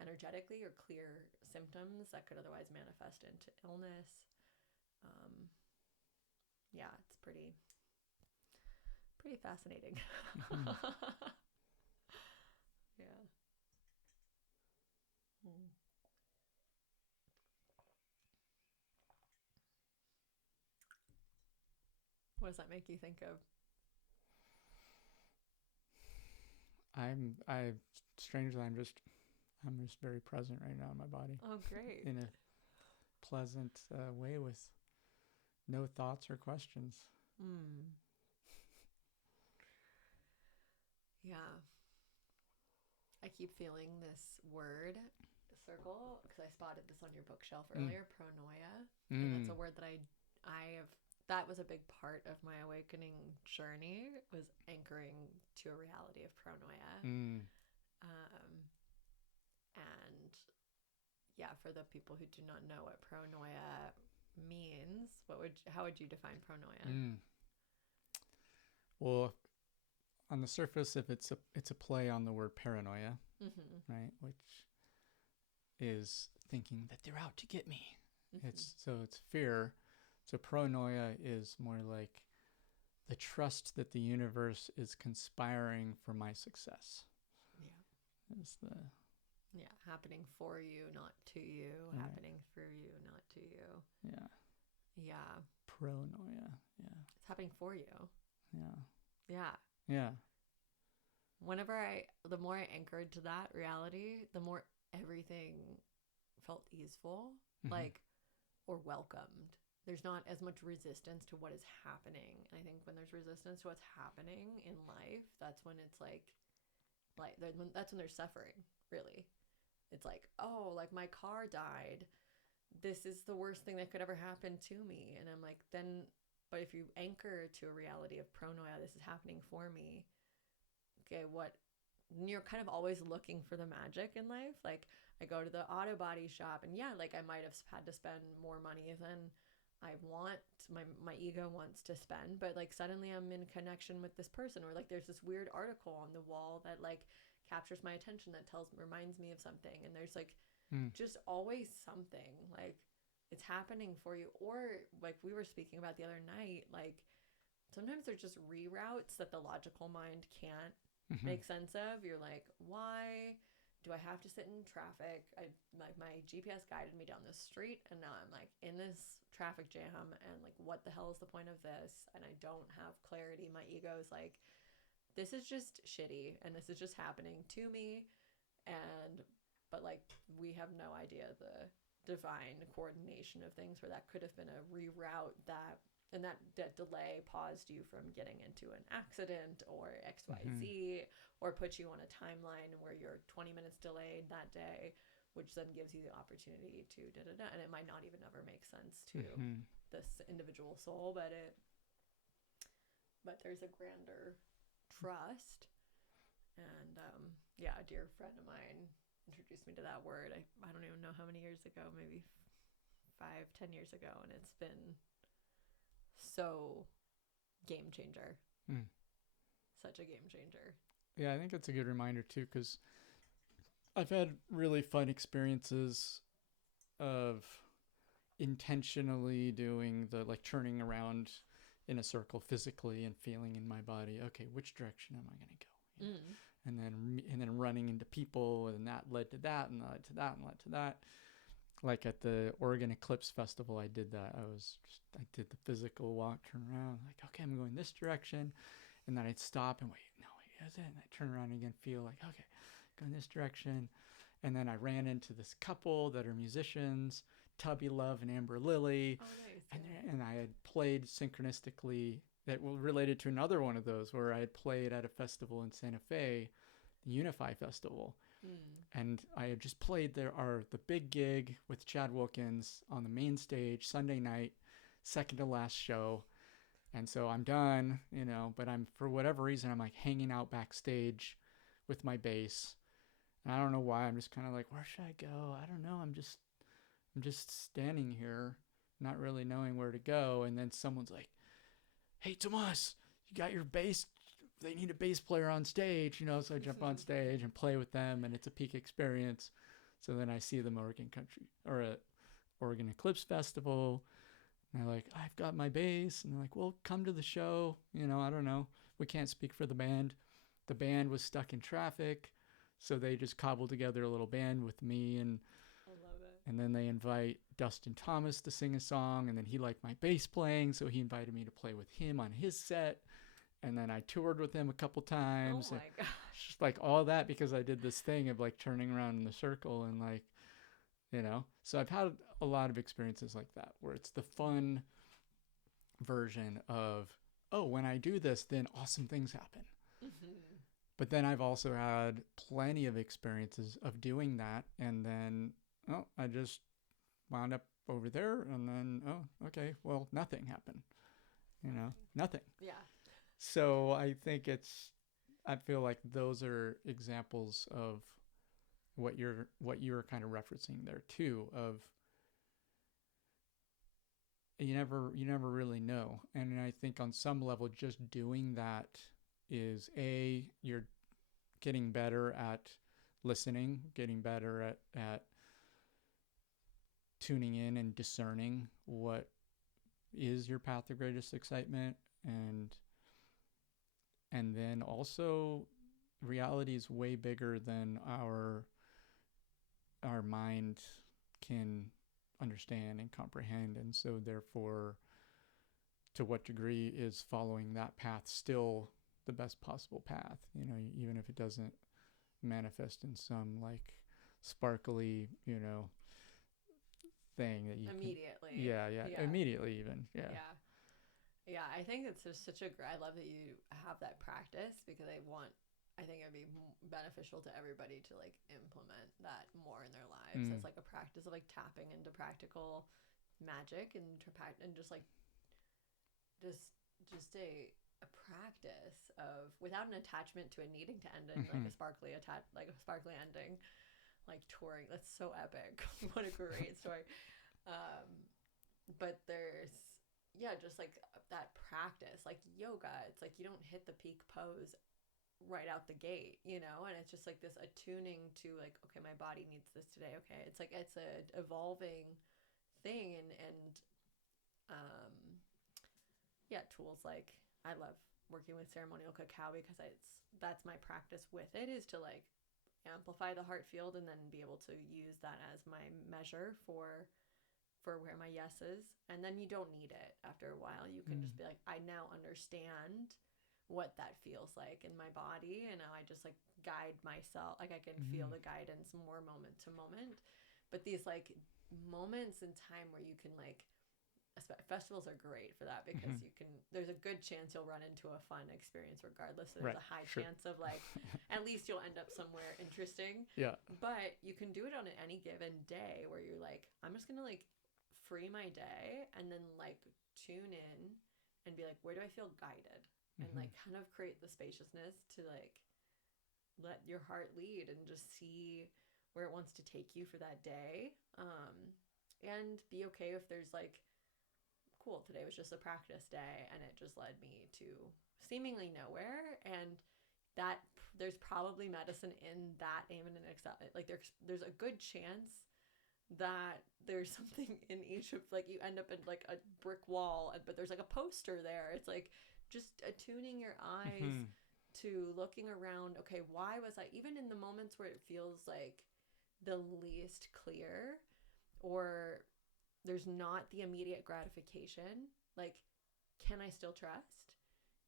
energetically, or clear symptoms that could otherwise manifest into illness. Yeah, it's pretty fascinating. Mm-hmm. Yeah. Mm. What does that make you think of? I strangely, I'm just very present right now in my body Oh, great. in a pleasant way with no thoughts or questions. Mm. Yeah. I keep feeling this word circle because I spotted this on your bookshelf Mm. earlier, pronoia, and that's Mm. a word that I have. That was a big part of my awakening journey, was anchoring to a reality of pronoia. Mm. Um, and yeah, for the people who do not know what pronoia means, how would you define pronoia? Mm. Well, on the surface, if it's a play on the word paranoia, Mm-hmm. right, which is thinking that they're out to get me. Mm-hmm. It's fear. So pronoia is more like the trust that the universe is conspiring for my success. Yeah. Is the Yeah, happening for you, not to you. Right. Happening through you, not to you. Yeah. Yeah. Pronoia. Yeah. It's happening for you. Yeah. Yeah. Yeah. The more I anchored to that reality, the more everything felt easeful, Mm-hmm. like, or welcomed. There's not as much resistance to what is happening. And I think when there's resistance to what's happening in life, that's when it's that's when there's suffering, really. It's like, oh, like my car died. This is the worst thing that could ever happen to me. And I'm like, but if you anchor to a reality of pronoia, this is happening for me. Okay, you're kind of always looking for the magic in life. Like I go to the auto body shop, and yeah, like I might have had to spend more money than I want, my ego wants to spend, but like suddenly I'm in connection with this person, or like there's this weird article on the wall that like captures my attention, that reminds me of something, and there's like just always something, like it's happening for you. Or like we were speaking about the other night, like sometimes there's just reroutes that the logical mind can't make sense of. You're like, why do I have to sit in traffic? My GPS guided me down this street, and now I'm like in this traffic jam, and like what the hell is the point of this? And I don't have clarity. My ego is like, this is just shitty, and this is just happening to me. But like we have no idea the divine coordination of things, where that could have been a reroute that and that delay paused you from getting into an accident or XYZ, Mm-hmm. or put you on a timeline where you're 20 minutes delayed that day, which then gives you the opportunity to da da da. And it might not even ever make sense to Mm-hmm. this individual soul, but there's a grander trust. And yeah, a dear friend of mine introduced me to that word. I don't even know how many years ago, maybe 5-10 years ago, and it's been so game changer. Mm. Such a game changer. Yeah, I think it's a good reminder too, because I've had really fun experiences of intentionally doing the like turning around in a circle physically and feeling in my body, okay, which direction am I going to go? And then running into people, and that led to that, and led to that, and led to that. Like at the Oregon Eclipse Festival, I did that. I did the physical walk, turn around, like, okay, I'm going this direction, and then I'd stop and wait, no, wait, that's it, and I turn around again, feel like, okay, going this direction. And then I ran into this couple that are musicians, Tubby Love and Amber Lily. Oh, nice. And, Yeah. and I had played synchronistically that related to another one of those where I had played at a festival in Santa Fe, the Unify Festival. And I had just played the big gig with Chad Wilkins on the main stage Sunday night, second to last show. And so I'm done, but I'm, for whatever reason, I'm like hanging out backstage with my bass. And I don't know why. I'm just kind of like, where should I go? I don't know. I'm just standing here, not really knowing where to go. And then someone's like, hey, Tomas, you got your bass? They need a bass player on stage, So I jump on stage and play with them, and it's a peak experience. So then I see them Oregon Eclipse Festival, and they're like, I've got my bass, and they're like, well, come to the show. I don't know. We can't speak for the band. The band was stuck in traffic, so they just cobbled together a little band with me, and I love it. and then they invite Dustin Thomas to sing a song, and then he liked my bass playing, so he invited me to play with him on his set. And then I toured with him a couple times. Oh my gosh. Just like all that because I did this thing of like turning around in the circle and like, So I've had a lot of experiences like that where it's the fun version of, oh, when I do this, then awesome things happen. But then I've also had plenty of experiences of doing that, and then, oh, I just wound up over there, and then, oh, okay, well, nothing happened. Nothing. Yeah. So I think I feel like those are examples of what you're kind of referencing there too, of you never really know. And I think on some level, just doing that is you're getting better at listening, getting better at tuning in and discerning what is your path of greatest excitement, and then also reality is way bigger than our mind can understand and comprehend. And so therefore, to what degree is following that path still the best possible path, even if it doesn't manifest in some like sparkly, thing that you immediately. Immediately even. Yeah, I think it's just I love that you have that practice, because I think it'd be beneficial to everybody to like implement that more in their lives as like a practice of like tapping into practical magic and just like just a practice of, without an attachment to it needing to end in like a sparkly ending, like touring. That's so epic. What a great story. But there's just like that practice, like yoga. It's like you don't hit the peak pose right out the gate, and it's just like this attuning to like, okay, my body needs this today. Okay, it's like it's a evolving thing, and tools like, I love working with ceremonial cacao because that's my practice with it, is to like amplify the heart field and then be able to use that as my measure for where my yes is. And then you don't need it after a while. You can just be like, I now understand what that feels like in my body, and now I just like guide myself, like I can feel the guidance more moment to moment. But these like moments in time where you can like festivals are great for that because Mm-hmm. you can, there's a good chance you'll run into a fun experience regardless. So there's Right. a high Sure. chance of like, at least you'll end up somewhere interesting. Yeah. But you can do it on any given day where you're like, I'm just gonna like free my day and then like tune in and be like, where do I feel guided? And Mm-hmm. like kind of create the spaciousness to like let your heart lead and just see where it wants to take you for that day. And be okay if there's like, cool, today was just a practice day and it just led me to seemingly nowhere. And that there's probably medicine in that aim and accept it. Like there's a good chance that there's something in each of, like, you end up in like a brick wall, but there's like a poster there. It's like just attuning your eyes Mm-hmm. to looking around. Okay, why was I, even in the moments where it feels like the least clear, or there's not the immediate gratification, like, can I still trust?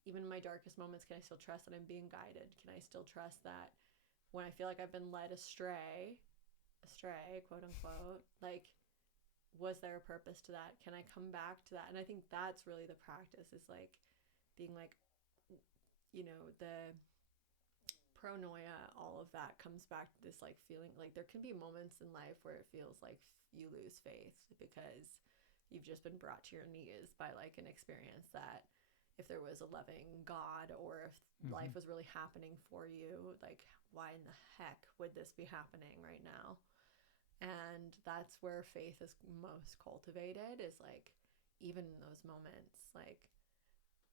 Even in my darkest moments, can I still trust that I'm being guided? Can I still trust that when I feel like I've been led astray, quote unquote, like, was there a purpose to that? Can I come back to that? And I think that's really the practice, is like being like, the pronoia, all of that comes back to this like feeling like there can be moments in life where it feels like you lose faith because you've just been brought to your knees by like an experience that, if there was a loving God, or if Mm-hmm. life was really happening for you, like, why in the heck would this be happening right now? And that's where faith is most cultivated, is like, even in those moments, like,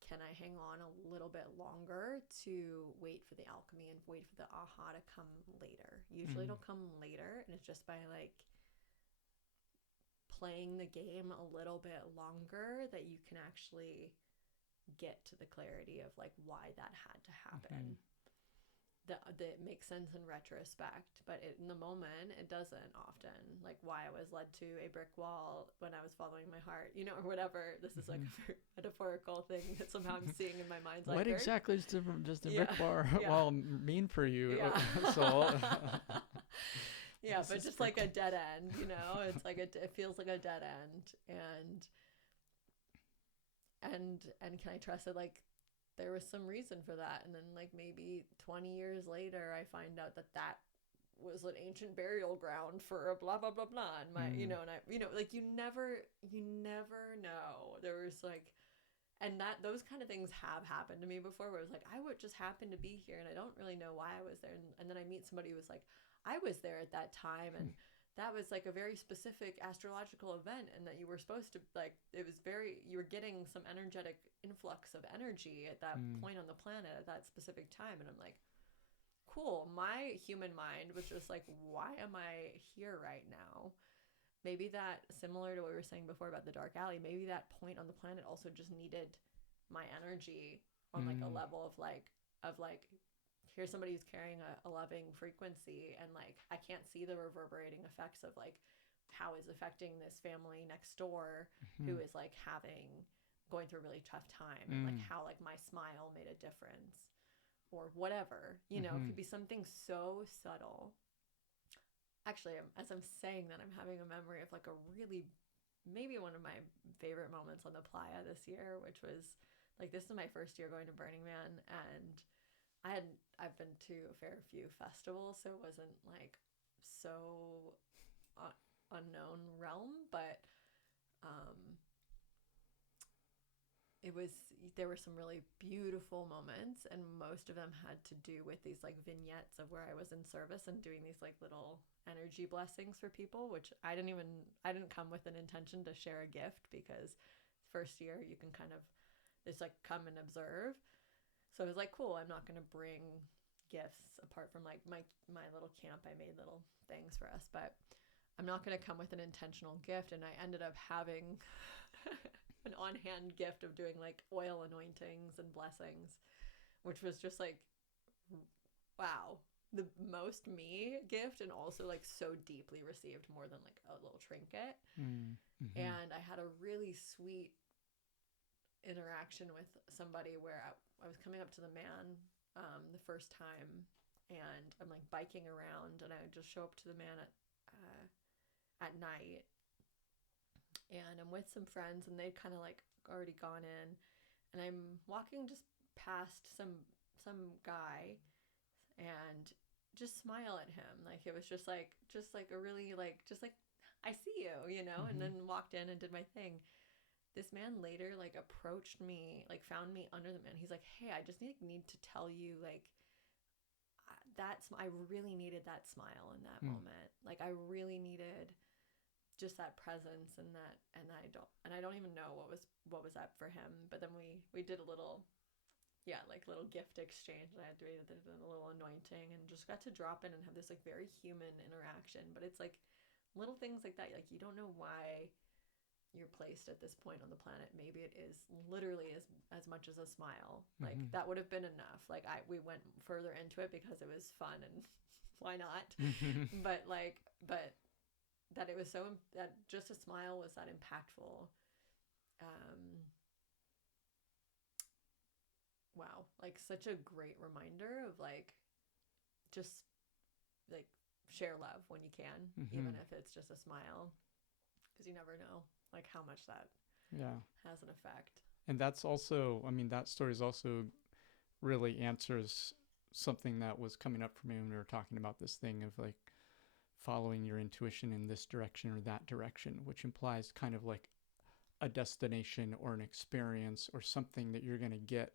can I hang on a little bit longer to wait for the alchemy and wait for the aha to come later? Usually it'll come later, and it's just by like playing the game a little bit longer that you can actually get to the clarity of like why that had to happen. That makes sense in retrospect, but in the moment it doesn't often. Like, why I was led to a brick wall when I was following my heart, or whatever. This is like a metaphorical thing that somehow I'm seeing in my mind's eye. What exactly is just a brick Yeah. bar Yeah. wall mean for you? Yeah. So yeah, This but is just like a brick- dead end, it's like it feels like a dead end. And can I trust it? Like, there was some reason for that, and then like maybe 20 years later I find out that that was an ancient burial ground for a blah blah blah blah, and my and I like, you never know. There was like, and that those kind of things have happened to me before, where it was like, I would just happen to be here and I don't really know why I was there, and then I meet somebody who was like, I was there at that time, and that was like a very specific astrological event, and that you were supposed to, like, it was very, you were getting some energetic influx of energy at that point on the planet at that specific time. And I'm like, cool. My human mind was just like, why am I here right now? Maybe that, similar to what we were saying before about the dark alley, maybe that point on the planet also just needed my energy on like a level of like here's somebody who's carrying a loving frequency, and like I can't see the reverberating effects of like how it's affecting this family next door who is like going through a really tough time, and like how like my smile made a difference, or whatever. It could be something so subtle. Actually, as I'm saying that, I'm having a memory of like a really, maybe one of my favorite moments on the playa this year, which was like, this is my first year going to Burning Man, and I've been to a fair few festivals, so it wasn't like so unknown realm, but there were some really beautiful moments, and most of them had to do with these like vignettes of where I was in service and doing these like little energy blessings for people, which I didn't come with an intention to share a gift, because first year you can kind of just like come and observe. So I was like, cool, I'm not going to bring gifts apart from like my little camp. I made little things for us, but I'm not going to come with an intentional gift. And I ended up having an on-hand gift of doing like oil anointings and blessings, which was just like, wow, the most me gift, and also like so deeply received, more than like a little trinket. And I had a really sweet interaction with somebody where I was coming up to the man the first time, and I'm like biking around, and I would just show up to the man at night, and I'm with some friends, and they'd kind of like already gone in, and I'm walking just past some guy, and just smile at him. Like it was just like a really like just like I see you, you know, and Mm-hmm. then walked in and did my thing. This man later like approached me, like found me under the man. He's like, "Hey, I just need to tell you like that's I really needed that smile in that Mm. moment. Like I really needed just that presence and that and I don't even know what was up for him, but then we did a little, yeah, like little gift exchange, and I did a little anointing and just got to drop in and have this like very human interaction. But it's like little things like that, like you don't know why you're placed at this point on the planet. Maybe it is literally as much as a smile. Like Mm-hmm. that would have been enough. Like we went further into it because it was fun and why not? Mm-hmm. But that it was so that just a smile was that impactful. Um, wow, like such a great reminder of like just like share love when you can, even Mm-hmm. if it's just a smile, because you never know like how much that Yeah. has an effect. And that's also, I mean, that story is also really answers something that was coming up for me when we were talking about this thing of like following your intuition in this direction or that direction, which implies kind of like a destination or an experience or something that you're going to get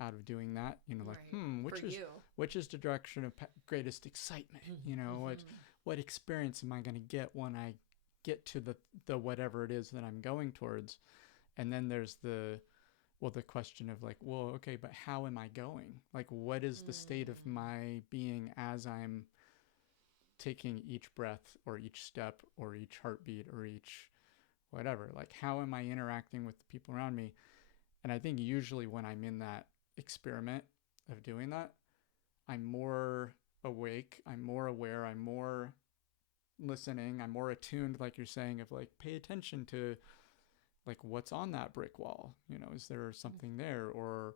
out of doing that. You know, like, Right. For you. which is the direction of greatest excitement? You know, Mm-hmm. what experience am I going to get when I get to the whatever it is that I'm going towards? And then there's the question of like, well, okay, but how am I going? Like, what is the state of Mm. my being as I'm taking each breath or each step or each heartbeat or each whatever? Like, how am I interacting with the people around me? And I think usually when I'm in that experiment of doing that, I'm more awake, I'm more aware, I'm more listening, I'm more attuned, like you're saying, of like, pay attention to like what's on that brick wall. You know, is there something there? Or,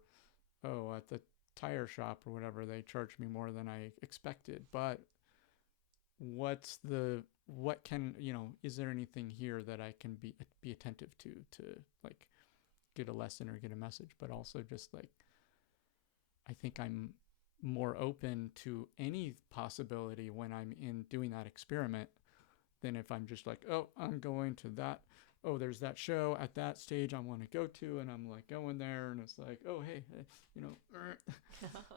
oh, at the tire shop or whatever, they charged me more than I expected. But what's the what can you know? Is there anything here that I can be attentive to like get a lesson or get a message? But also just like I think I'm more open to any possibility when I'm in doing that experiment than if I'm just like, oh, I'm going to that. Oh, there's that show at that stage I want to go to, and I'm like going there, and it's like, oh, hey, you know,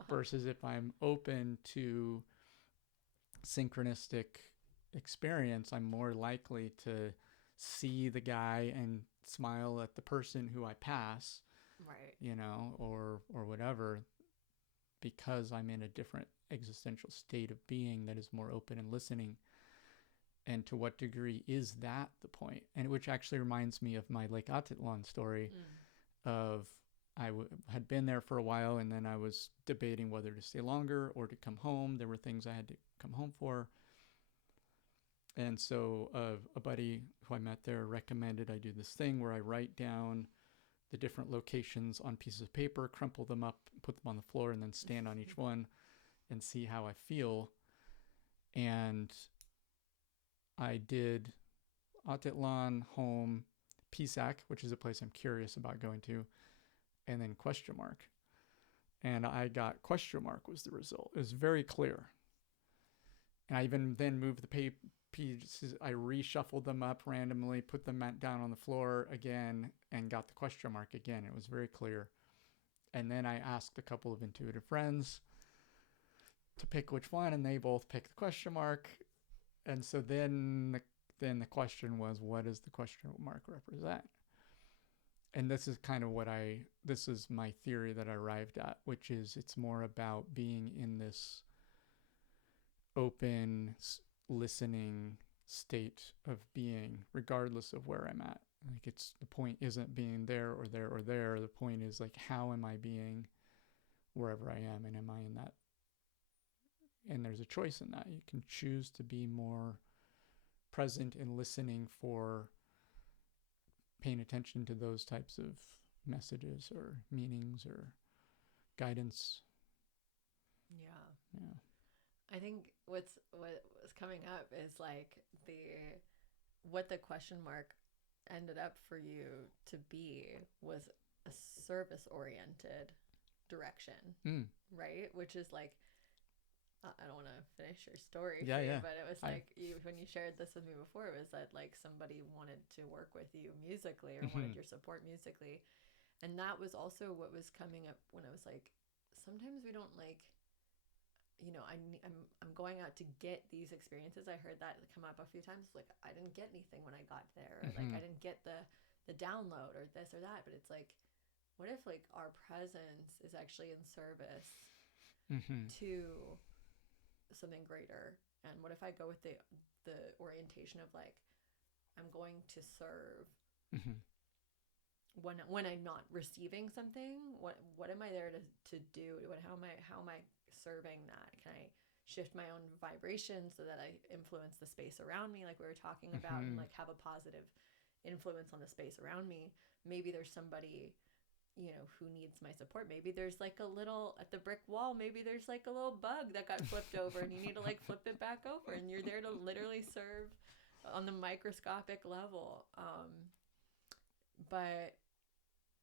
versus if I'm open to synchronistic experience, I'm more likely to see the guy and smile at the person who I pass, Right. you know, or whatever, because I'm in a different existential state of being that is more open and listening. And to what degree is that the point? And which actually reminds me of my Lake Atitlan story Mm. of had been there for a while, and then I was debating whether to stay longer or to come home. There were things I had to come home for. And so a buddy who I met there recommended I do this thing where I write down the different locations on pieces of paper, crumple them up, put them on the floor, and then stand on each one and see how I feel. And I did Atitlan, home, Pisac, which is a place I'm curious about going to, and then question mark. And I got question mark was the result. It was very clear. And I even then moved the pieces. I reshuffled them up randomly, put them down on the floor again, and got the question mark again. It was very clear. And then I asked a couple of intuitive friends to pick which one, and they both picked the question mark. And so then the question was, what does the question mark represent? And this is kind of this is my theory that I arrived at, which is it's more about being in this open, listening state of being, regardless of where I'm at. Like it's the point isn't being there or there or there. The point is like, how am I being wherever I am, and am I in that? And there's a choice in that. You can choose to be more present and listening for paying attention to those types of messages or meanings or guidance. Yeah. Yeah. I think what's coming up is like the what the question mark ended up for you to be was a service oriented direction, right? Which is like, I don't want to finish your story for you, but it was like when you shared this with me before, it was that like somebody wanted to work with you musically or wanted your support musically. And that was also what was coming up when I was like, sometimes we don't like, I'm going out to get these experiences. I heard that come up a few times. Like, I didn't get anything when I got there. Or, like, I didn't get the download or this or that. But it's like, what if like our presence is actually in service to something greater? And what if I go with the orientation of like, I'm going to serve when I'm not receiving something. What am I there to do? How am I serving that? Can I shift my own vibration so that I influence the space around me, like we were talking about, and like have a positive influence on the space around me? Maybe there's somebody, who needs my support. Maybe there's like a little, at the brick wall, maybe there's like a little bug that got flipped over and you need to like flip it back over, and you're there to literally serve on the microscopic level. But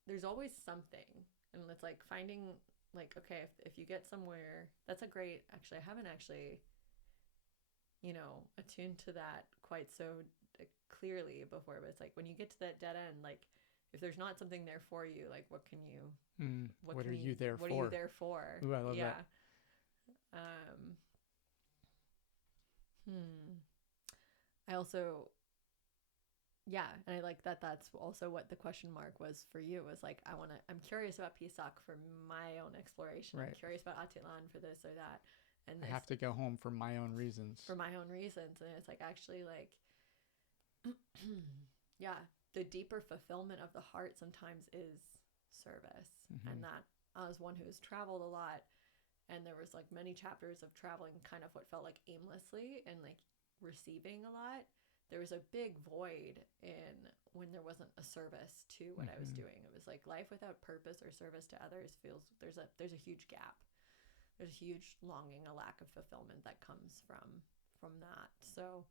there's always something, and it's like finding, like, okay, if you get somewhere, that's a great, actually, I haven't actually, attuned to that quite so clearly before, but it's like when you get to that dead end, like if there's not something there for you, like what can you, what are you there for? What are you there for? Ooh, I love that. I also, and I like that. That's also what the question mark was for you. Was like, I'm curious about Pisac for my own exploration. Right. I'm curious about Atitlan for this or that. And I have to go home for my own reasons. For my own reasons. And it's like, actually, like, the deeper fulfillment of the heart sometimes is service. And that, as one who's traveled a lot, and there was like many chapters of traveling kind of what felt like aimlessly and like receiving a lot, there was a big void in when there wasn't a service to what I was doing. It was like life without purpose or service to others feels, there's a huge gap. There's a huge longing, a lack of fulfillment that comes from that. So,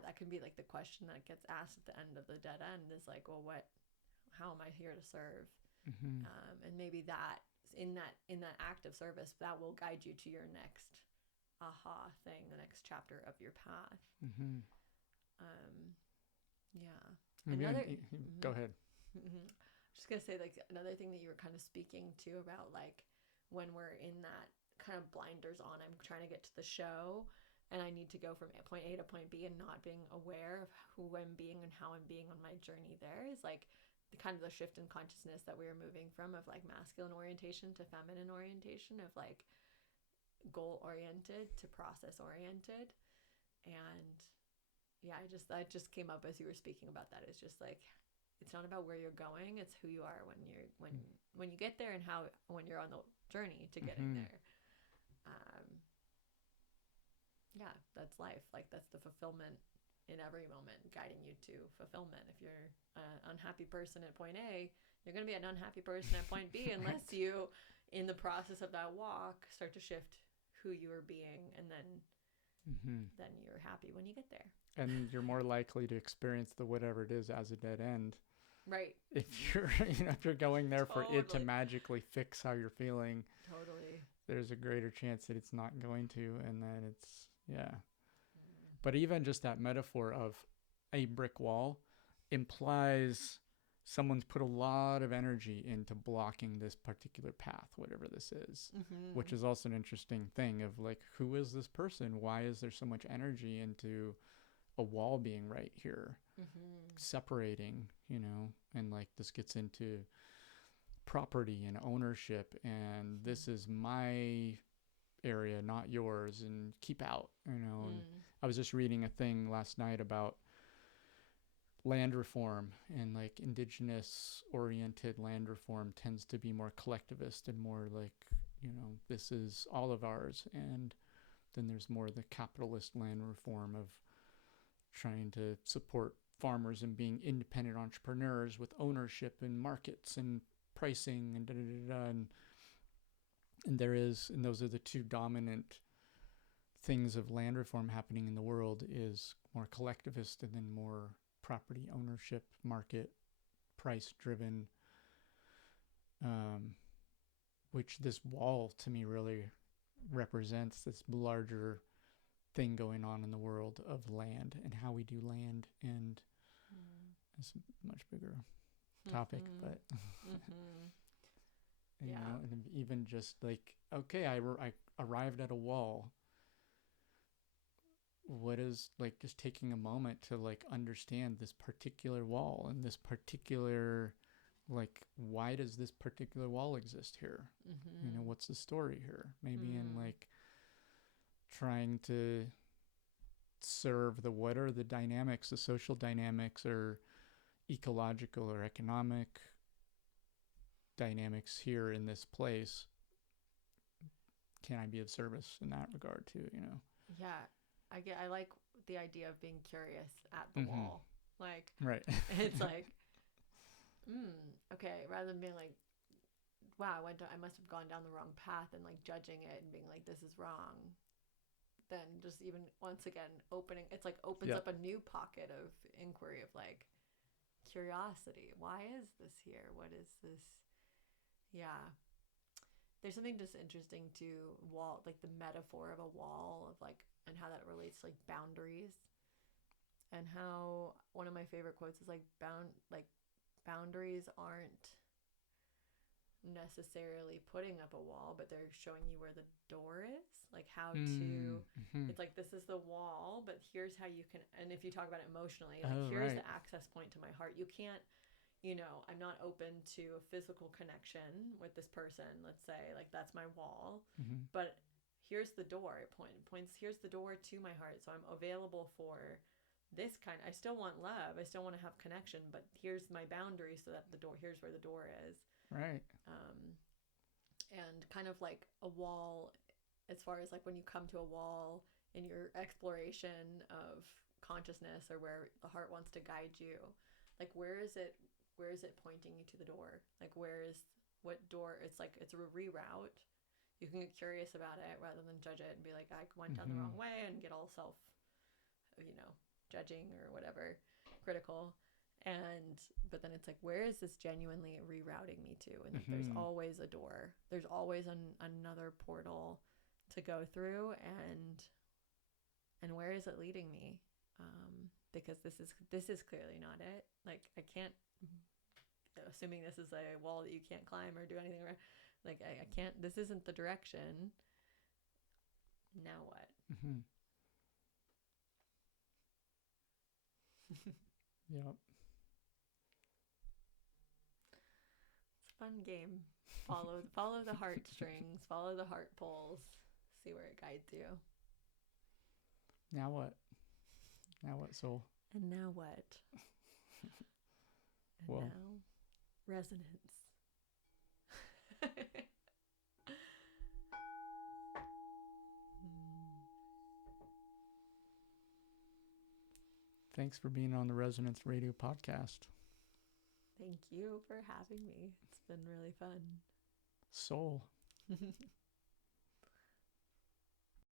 that can be like the question that gets asked at the end of the dead end is like, well, how am I here to serve? And maybe that in that act of service, that will guide you to your next aha thing, the next chapter of your path. Go ahead. Just gonna say, like, another thing that you were kind of speaking to about, like, when we're in that kind of blinders on, I'm trying to get to the show and I need to go from point A to point B and not being aware of who I'm being and how I'm being on my journey there, is like the kind of the shift in consciousness that we were moving from, of like masculine orientation to feminine orientation, of like goal oriented to process oriented. And that just came up as you were speaking about that. It's just like, it's not about where you're going, it's who you are when you get there, and how when you're on the journey to getting there. That's life. Like, that's the fulfillment in every moment, guiding you to fulfillment. If you're an unhappy person at point A, you're going to be an unhappy person at point B unless you, in the process of that walk, start to shift who you are being, and then you're happy when you get there. And you're more likely to experience the whatever it is as a dead end. Right. If you're going there for it to magically fix how you're feeling. Totally. There's a greater chance that it's not going to, and then it's But even just that metaphor of a brick wall implies someone's put a lot of energy into blocking this particular path, whatever this is, which is also an interesting thing of like, who is this person? Why is there so much energy into a wall being right here, separating, and like this gets into property and ownership, and this is my area, not yours, and keep out, And I was just reading a thing last night about land reform, and like indigenous oriented land reform tends to be more collectivist and more like, this is all of ours. And then there's more the capitalist land reform of trying to support farmers and being independent entrepreneurs with ownership and markets and pricing and and those are the two dominant things of land reform happening in the world, is more collectivist and then more property ownership market, price driven, which this wall to me really represents this larger thing going on in the world of land and how we do land, and it's a much bigger topic, but you know, and even just like, okay, I arrived at a wall. What is, like, just taking a moment to like understand this particular wall and this particular, like, why does this particular wall exist here? You know, what's the story here? Maybe in like trying to serve what are the dynamics, the social dynamics or ecological or economic dynamics here in this place. Can I be of service in that regard too, you know? Yeah. I like the idea of being curious at the wall. Like, right. It's like, okay, rather than being like, wow, I must have gone down the wrong path and like judging it and being like, this is wrong. Then just even once again opens up a new pocket of inquiry of like curiosity. Why is this here? What is this? Yeah. There's something just interesting to wall, like the metaphor of a wall, of like, and how that relates to like boundaries, and how one of my favorite quotes is like boundaries aren't necessarily putting up a wall, but they're showing you where the door is, like how to it's like, this is the wall, but here's how you can, and if you talk about it emotionally, like here's the access point to my heart. You can't, you know, I'm not open to a physical connection with this person, let's say, like that's my wall, but here's the door. It points, here's the door to my heart, so I'm available for this kind. I still want love, I still want to have connection, but here's my boundary, so that the door, here's where the door is. Right. And kind of like a wall, as far as like when you come to a wall in your exploration of consciousness, or where the heart wants to guide you, like where is it pointing you to the door? Like what door? It's like, it's a reroute. You can get curious about it rather than judge it and be like, I went down the wrong way, and get all self, you know, judging or whatever, critical. But then it's like, where is this genuinely rerouting me to? And like, there's always a door. There's always another portal to go through, and where is it leading me? Because this is clearly not it. Like, I can't, assuming this is a wall that you can't climb or do anything around. Like, I can't, this isn't the direction. Now what? Yep. It's a fun game. Follow the heartstrings, follow the heart pulls, see where it guides you. Now what? Now what, soul? And now what? And well, now resonance. Thanks for being on the Resonance Radio podcast. Thank you for having me. It's been really fun. Soul.